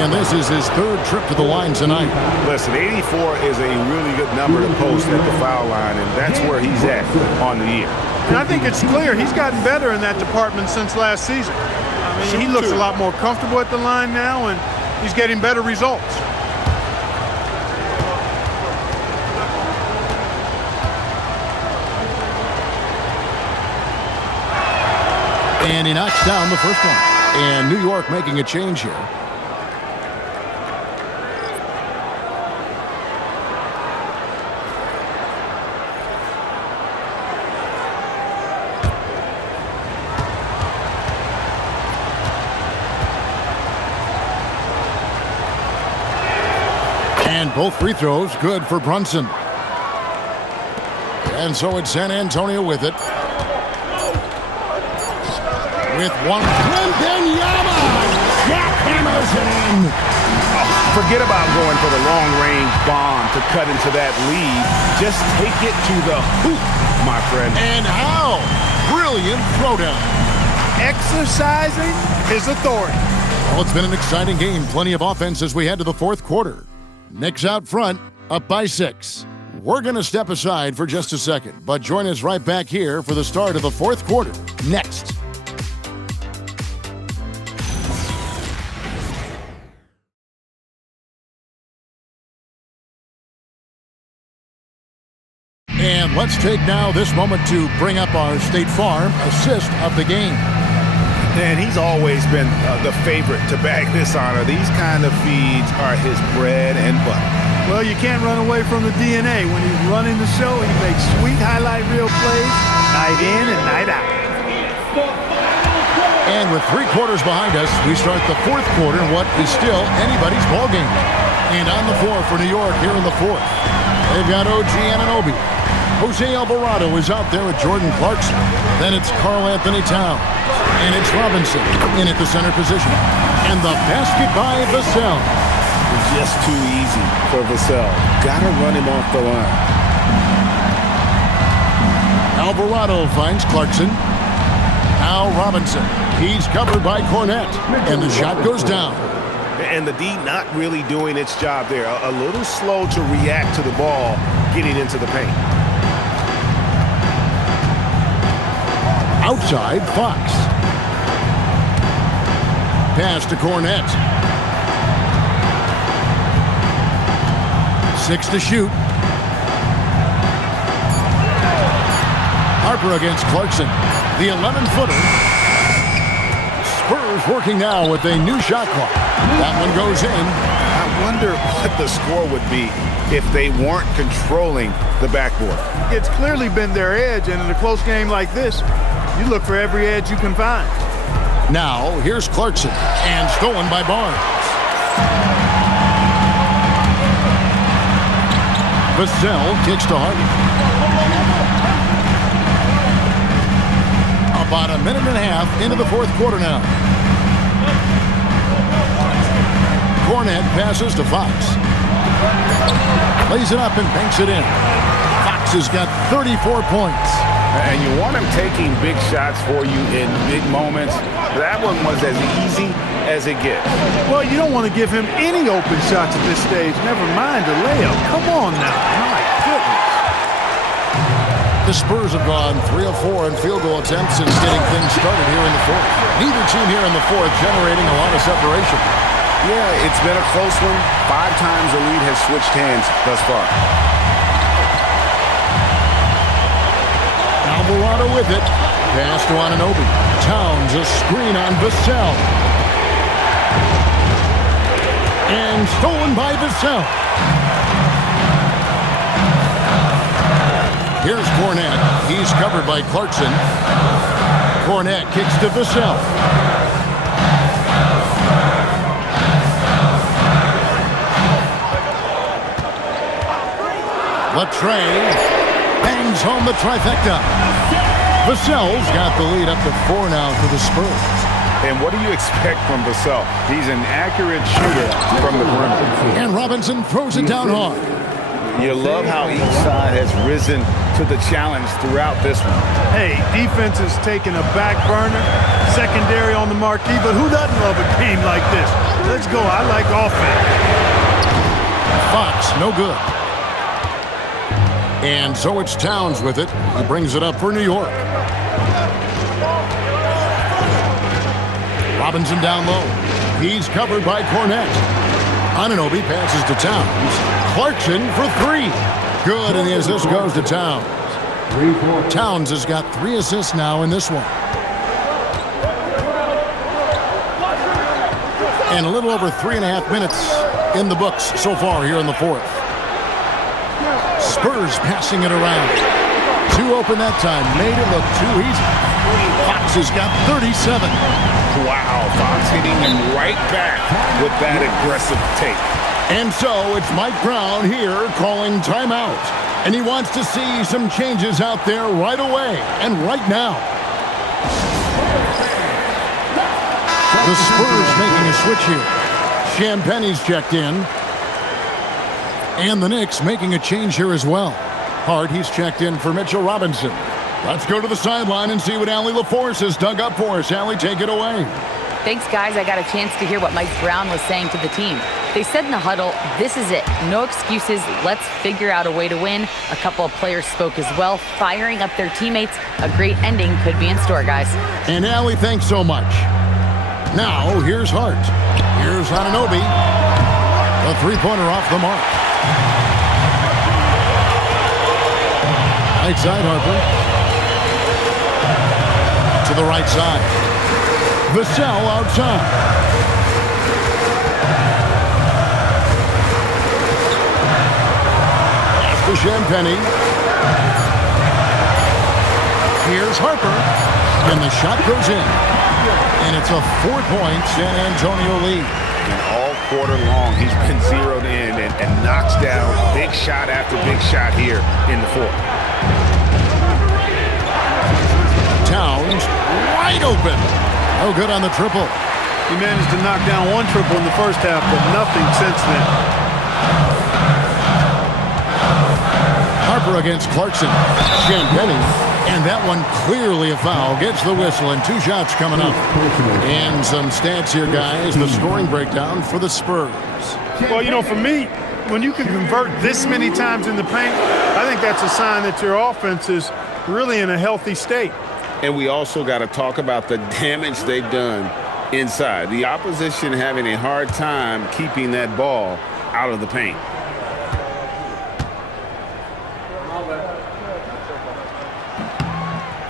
And this is his 3rd trip to the line tonight. Listen, 84 is a really good number to post at the foul line, and that's where he's at on the year. And I think it's clear he's gotten better in that department since last season. I mean, he looks a lot more comfortable at the line now, and he's getting better results. And he knocks down the first one. And New York making a change here. And both free throws good for Brunson. And so it's San Antonio with it. With one. Wembanyama! Jackhammers it in. Forget about going for the long-range bomb to cut into that lead. Just take it to the hoop, my friend. And how? Brilliant throwdown. Exercising his authority. Well, it's been an exciting game. Plenty of offense as we head to the 4th quarter. Knicks out front, up by 6. We're going to step aside for just a second, but join us right back here for the start of the fourth quarter next. And let's take now this moment to bring up our State Farm assist of the game. And he's always been the favorite to bag this honor. These kind of feeds are his bread and butter. Well, you can't run away from the DNA. When he's running the show, he makes sweet highlight reel plays night in and night out. And with 3 quarters behind us, we start the fourth quarter in what is still anybody's ballgame. And on the floor for New York here in the fourth, they've got OG Anunoby. Jose Alvarado is out there with Jordan Clarkson. Then it's Karl Anthony Towns. And it's Robinson in at the center position. And the basket by Vassell. It's just too easy for Vassell. Gotta run him off the line. Alvarado finds Clarkson. Now Robinson. He's covered by Cornette. And the shot goes down. And the D not really doing its job there. A little slow to react to the ball getting into the paint. Outside, Fox. Pass to Cornette. 6 to shoot. Harper against Clarkson. The 11-footer. Spurs working now with a new shot clock. That one goes in. I wonder what the score would be if they weren't controlling the backboard. It's clearly been their edge, and in a close game like this, you look for every edge you can find. Now, here's Clarkson, and stolen by Barnes. Vassell kicks to Harden. About a minute and a half into the fourth quarter now. Cornette passes to Fox. Lays it up and banks it in. Fox has got 34 points. And you want him taking big shots for you in big moments. That one was as easy as it gets. Well, you don't want to give him any open shots at this stage. Never mind a layup. Come on now. My goodness. The Spurs have gone 3 of 4 in field goal attempts since getting things started here in the fourth. Neither team here in the fourth generating a lot of separation. Yeah, it's been a close one. 5 times the lead has switched hands thus far. Alvarado with it. Pass to Anunoby. Towns a screen on Vassell. And stolen by Vassell. Here's Cornette. He's covered by Clarkson. Cornette kicks to Vassell. Latrey bangs home the trifecta. Vassell's got the lead up to 4 now for the Spurs. And what do you expect from Vassell? He's an accurate shooter from the perimeter. And Robinson throws it down hard. You love how each side has risen to the challenge throughout this one. Hey, defense is taking a back burner, secondary on the marquee, but who doesn't love a game like this? Let's go. I like offense. Fox, no good. And so it's Towns with it. He brings it up for New York. Robinson down low. He's covered by Cornette. Anunoby passes to Towns. Clarkson for 3. Good, and the assist goes to Towns. Towns has got 3 assists now in this one. And a little over 3.5 minutes in the books so far here in the fourth. Spurs passing it around. 2 open that time. Made it look too easy. Fox has got 37. Wow, Fox hitting him right back with that aggressive take. And so it's Mike Brown here calling timeout. And he wants to see some changes out there right away and right now. The Spurs making a switch here. Champagne's checked in. And the Knicks making a change here as well. Hart, he's checked in for Mitchell Robinson. Let's go to the sideline and see what Allie LaForce has dug up for us. Allie, take it away. Thanks, guys. I got a chance to hear what Mike Brown was saying to the team. They said in the huddle, this is it. No excuses. Let's figure out a way to win. A couple of players spoke as well, firing up their teammates. A great ending could be in store, guys. And Allie, thanks so much. Now, here's Hart. Here's Anunoby. A three-pointer off the mark. Right side, Harper. To the right side. Vassell outside. Pass to Champagnie. Here's Harper. And the shot goes in. And it's a 4-point San Antonio lead. And all quarter long, he's been zeroed in and knocks down big shot after big shot here in the fourth. Towns wide open. No good on the triple. He managed to knock down one triple in the first half, but nothing since then. Harper against Clarkson. Champagnie. And that one clearly a foul. Gets the whistle and 2 shots coming up. And some stats here, guys. The scoring breakdown for the Spurs. Well, you know, for me, when you can convert this many times in the paint, I think that's a sign that your offense is really in a healthy state. And we also got to talk about the damage they've done inside. The opposition having a hard time keeping that ball out of the paint.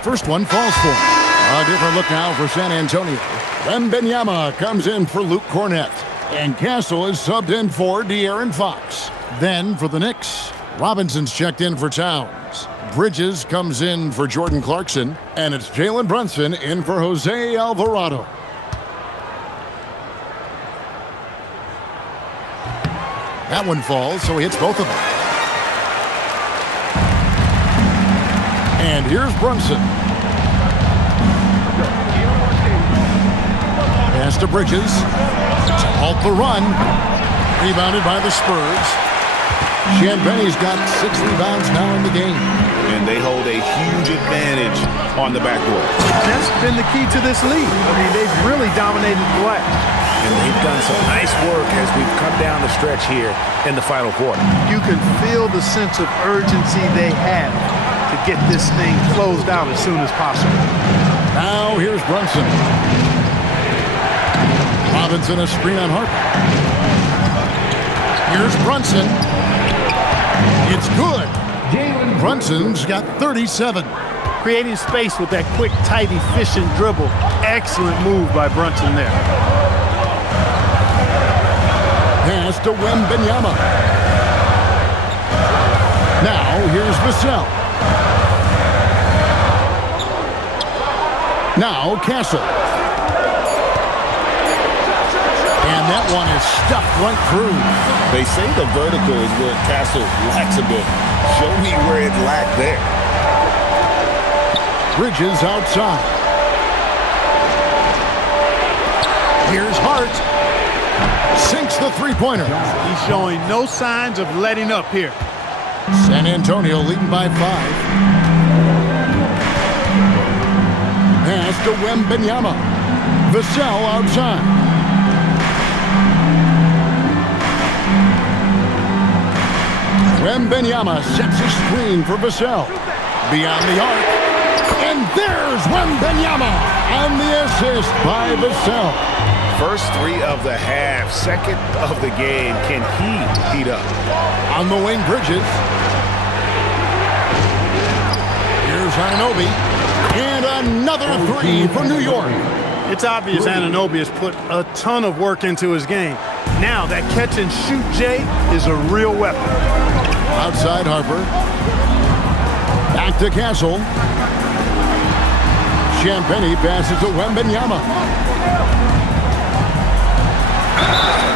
First one falls for him. A different look now for San Antonio. Wembanyama comes in for Luke Cornett. And Castle is subbed in for De'Aaron Fox. Then for the Knicks, Robinson's checked in for Towns. Bridges comes in for Jordan Clarkson. And it's Jalen Brunson in for Jose Alvarado. That one falls, so he hits both of them. And here's Brunson. Pass to Bridges. To halt the run. Rebounded by the Spurs. Champagnie's got 6 rebounds now in the game. And they hold a huge advantage on the backboard. That's been the key to this league. I mean, they've really dominated the glass. And they've done some nice work as we've come down the stretch here in the final quarter. You can feel the sense of urgency they have to get this thing closed out as soon as possible. Now here's Brunson. Robinson a screen on Harper. Here's Brunson. It's good. Brunson's got 37. Creating space with that quick, tight, efficient dribble. Excellent move by Brunson there. Pass to Wembanyama. Now here's Vassell. Now Castle. And that one is stuffed right through. They say the vertical is where Castle lacks a bit. Show me where it lacked there. Bridges outside. Here's Hart. Sinks the three-pointer. He's showing no signs of letting up here. San Antonio leading by 5. Pass to Wembanyama. Vassell outside. Wembanyama sets a screen for Vassell. Beyond the arc. And there's Wembanyama on the assist by Vassell. First 3 of the half, second of the game. Can he heat up? On the wing, Bridges. Here's Anunoby. And another 3 for New York. It's obvious Anunoby has put a ton of work into his game. Now that catch and shoot Jay is a real weapon. Outside Harper. Back to Castle. Champagnie passes to Wembanyama.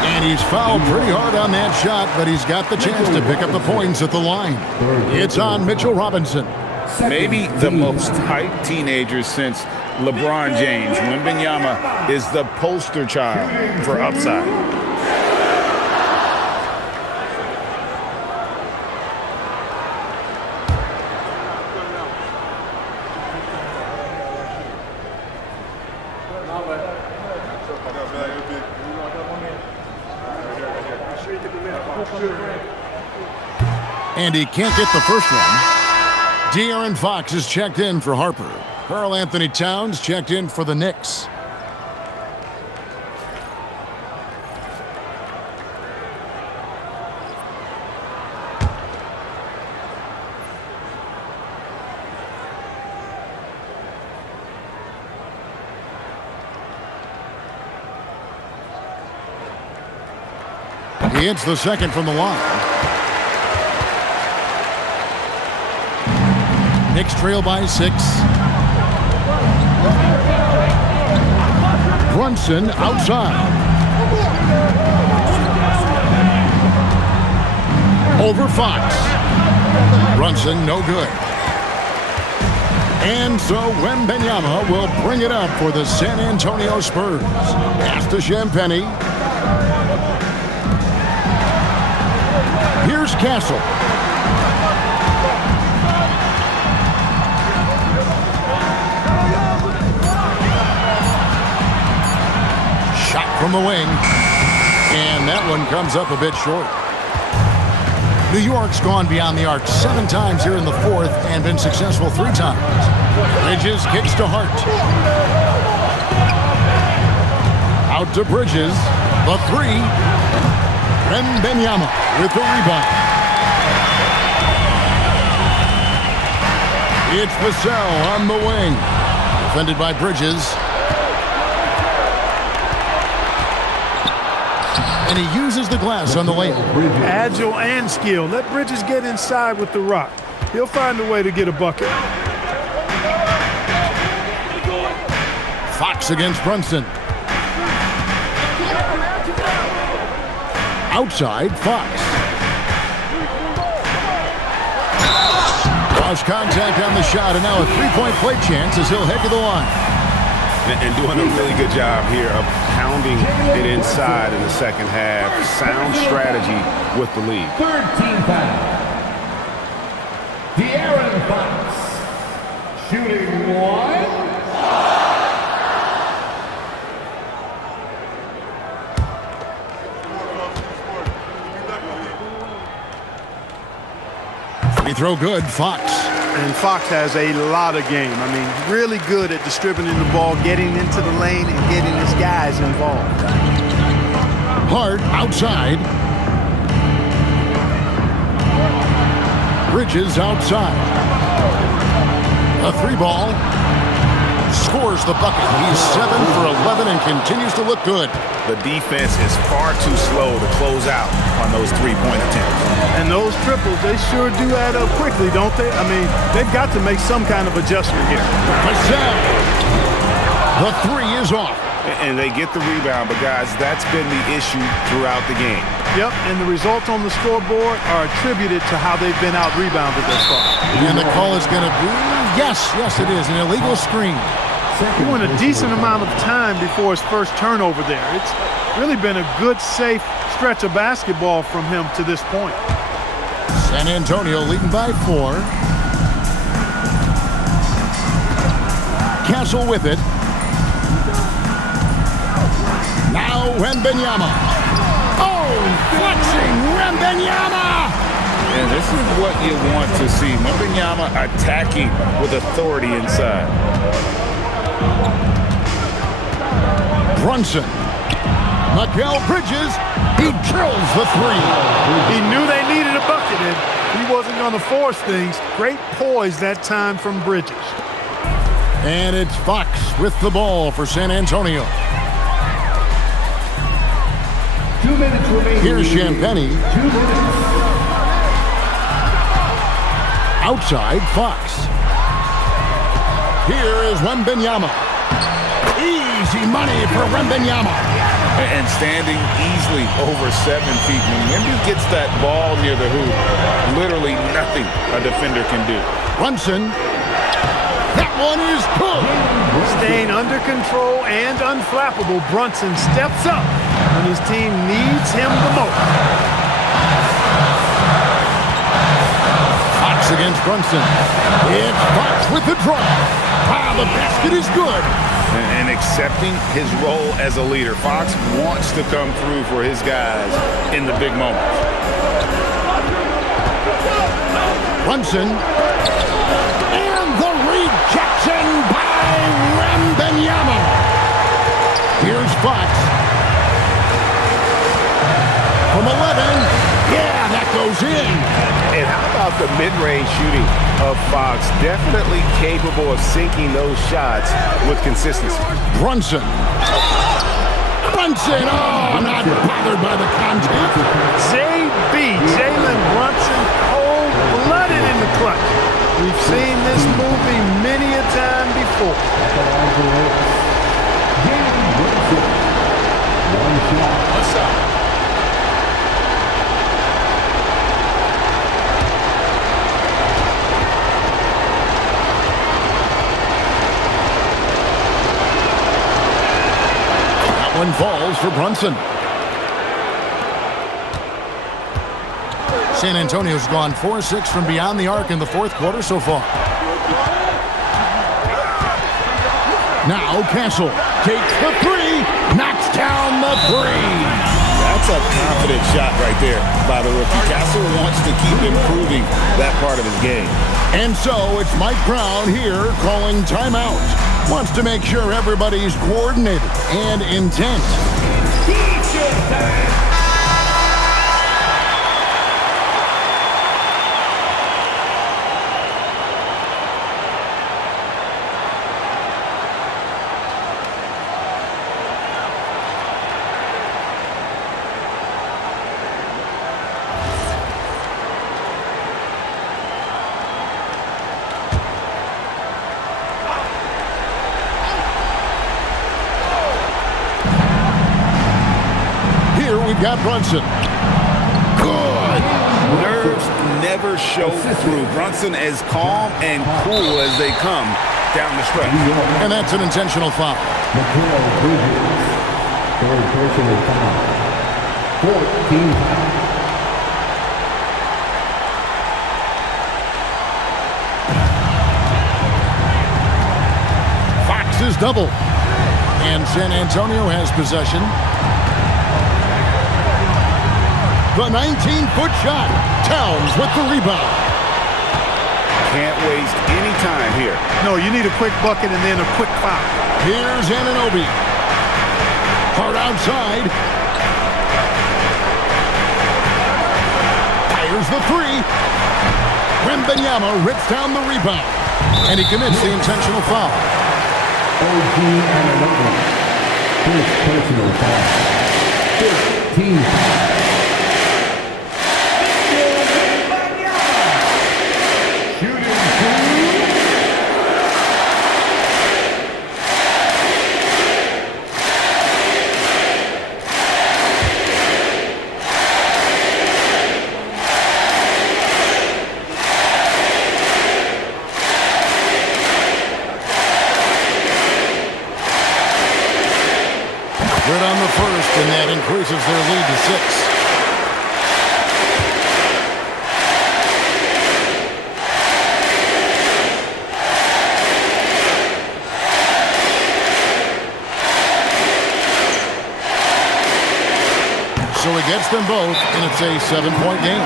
And he's fouled pretty hard on that shot, but he's got the chance to pick up the points at the line. It's on Mitchell Robinson. Maybe the most hyped teenager since LeBron James. Wembanyama is the poster child for upside. And he can't get the first one. De'Aaron Fox is checked in for Harper. Karl Anthony Towns checked in for the Knicks. He hits the second from the line. Knicks trail by 6. Brunson outside. Over Fox. Brunson no good. And so Wembanyama will bring it up for the San Antonio Spurs. Pass to Champagnie. Here's Castle. Shot from the wing. And that one comes up a bit short. New York's gone beyond the arc 7 times here in the fourth and been successful 3 times. Bridges kicks to Hart. Out to Bridges. The 3. Wembanyama with the rebound. It's Vassell on the wing. Defended by Bridges. And he uses the glass on the layup. Agile and skill. Let Bridges get inside with the rock. He'll find a way to get a bucket. Fox against Brunson. Outside, Fox. Cross contact on the shot, and now a 3-point play chance as he'll head to the line. And doing a really good job here of pounding it inside in the second half. Sound strategy with the lead. 13 foul. De'Aaron Fox. Shooting 1. Free throw good, Fox. And Fox has a lot of game. I mean, really good at distributing the ball, getting into the lane, and getting his guys involved. Hart outside. Bridges outside. A 3-ball. Scores the bucket. He's 7 for 11 and continues to look good. The defense is far too slow to close out on those 3-point attempts. And those triples, they sure do add up quickly, don't they? I mean, they've got to make some kind of adjustment here. Vassell. The 3 is off. And they get the rebound, but guys, that's been the issue throughout the game. Yep, and the results on the scoreboard are attributed to how they've been out-rebounded thus far. And the call is going to be, yes, it is, an illegal screen. He went a decent amount of time before his first turnover there. It's really been a good, safe stretch of basketball from him to this point. San Antonio leading by 4. Castle with it. Now Wembanyama. Oh, flexing Wembanyama! And this is what you want to see. Wembanyama attacking with authority inside. Brunson. Mikal Bridges. He drills the 3. He knew they needed a bucket, and he wasn't going to force things. Great poise that time from Bridges. And it's Fox with the ball for San Antonio. 2 minutes remaining. Here's Champagnie. 2 minutes. Outside, Fox. Here is Wembanyama. Easy money for Wembanyama. And standing easily over 7 feet. When Wemby gets that ball near the hoop, literally nothing a defender can do. Brunson. That one is good. Staying under control and unflappable, Brunson steps up when his team needs him the most. Fox against Brunson. It's Fox with the drive. The basket is good. And accepting his role as a leader. Fox wants to come through for his guys in the big moments. Brunson. And the rejection by Wembanyama. Here's Fox. From 11. Yeah, that goes in. And how about the mid-range shooting of Fox? Definitely capable of sinking those shots with consistency. Brunson. Oh, not bothered by the contact. JB, Jalen Brunson, cold-blooded in the clutch. We've seen this movie many a time before. One shot. One falls for Brunson. San Antonio's gone 4-6 from beyond the arc in the fourth quarter so far. Now Castle takes the three, knocks down the three. That's a confident shot right there by the rookie. Castle wants to keep improving that part of his game. And so it's Mike Brown here calling timeout. Wants to make sure everybody's coordinated and intent. We've got Brunson. Good. Nerves never show through. Brunson as calm and cool as they come down the stretch. And that's an intentional foul. Third personal foul. 14 foul. Fox is double. And San Antonio has possession. The 19-foot shot. Towns with the rebound. Can't waste any time here. No, you need a quick bucket and then a quick foul. Here's Anunoby. Hard outside. Fires the three. Wembanyama rips down the rebound. And he commits the intentional foul. OG Anunoby. First personal foul. 15 foul. Good on the first, and that increases their lead to 6. So he gets them both, and it's a 7-point game.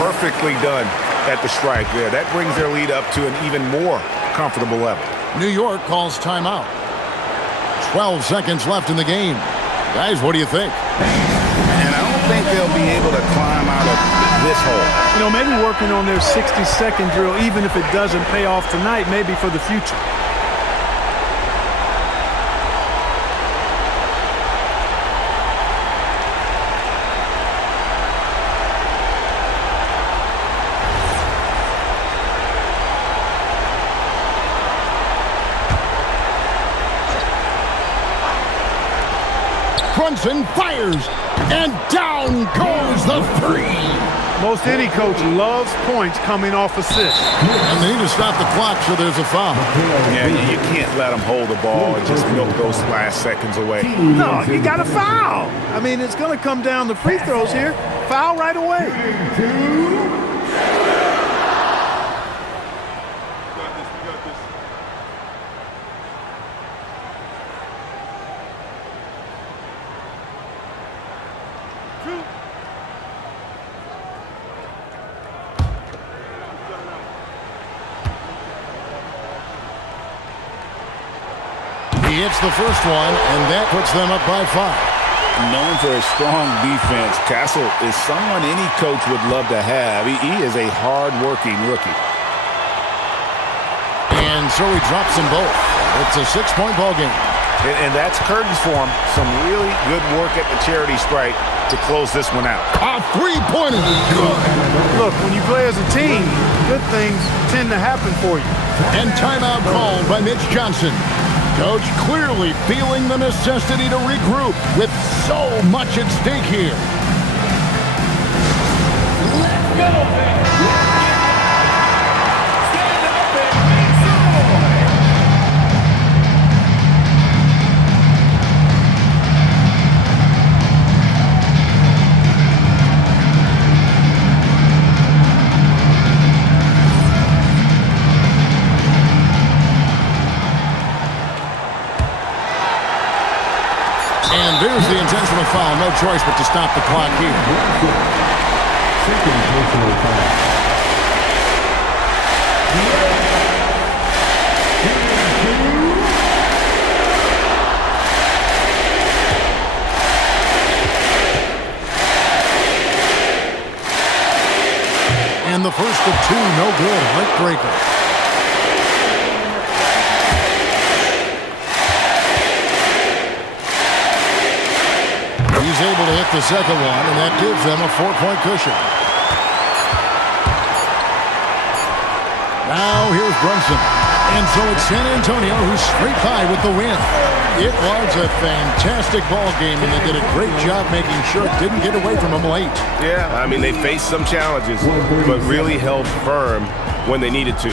Perfectly done at the strike there. That brings their lead up to an even more comfortable level. New York calls timeout. 12 seconds left in the game. Guys, what do you think? And I don't think they'll be able to climb out of this hole. You know, maybe working on their 60-second drill, even if it doesn't pay off tonight, maybe for the future. Brunson fires, and down goes the three. Most any coach loves points coming off assists. And they need to stop the clock, so there's a foul. Yeah, you can't let them hold the ball and just milk those last seconds away. No, you got to foul. I mean, it's going to come down to free throws here. Foul right away. He hits the first one, and that puts them up by 5. Known for his strong defense, Castle is someone any coach would love to have. He is a hard-working rookie. And so he drops them both. It's a 6-point ball game. And that's curtains for him. Some really good work at the charity stripe to close this one out. A three-pointer. Good. Look, when you play as a team, good things tend to happen for you. And timeout called by Mitch Johnson. Coach clearly feeling the necessity to regroup with so much at stake here. Let's go, man. Stand up and make some noise. And there's the intentional foul. No choice but to stop the clock here. Second personal foul. And the first of 2, no good. Heartbreaker. He's able to hit the second one, and that gives them a 4-point cushion. Now here's Brunson. And so it's San Antonio who's straight by with the win. It was a fantastic ball game, and they did a great job making sure it didn't get away from them late. Yeah, I mean, they faced some challenges, but really held firm when they needed to.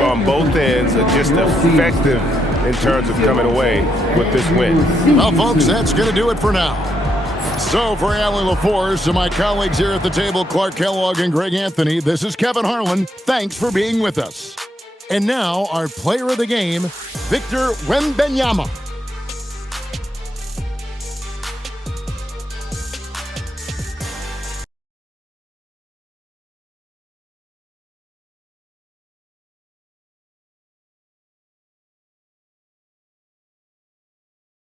On both ends, just effective in terms of coming away with this win. Well, folks, that's going to do it for now. So for Allie LaForce and my colleagues here at the table, Clark Kellogg and Greg Anthony, this is Kevin Harlan. Thanks for being with us. And now our player of the game, Victor Wembanyama.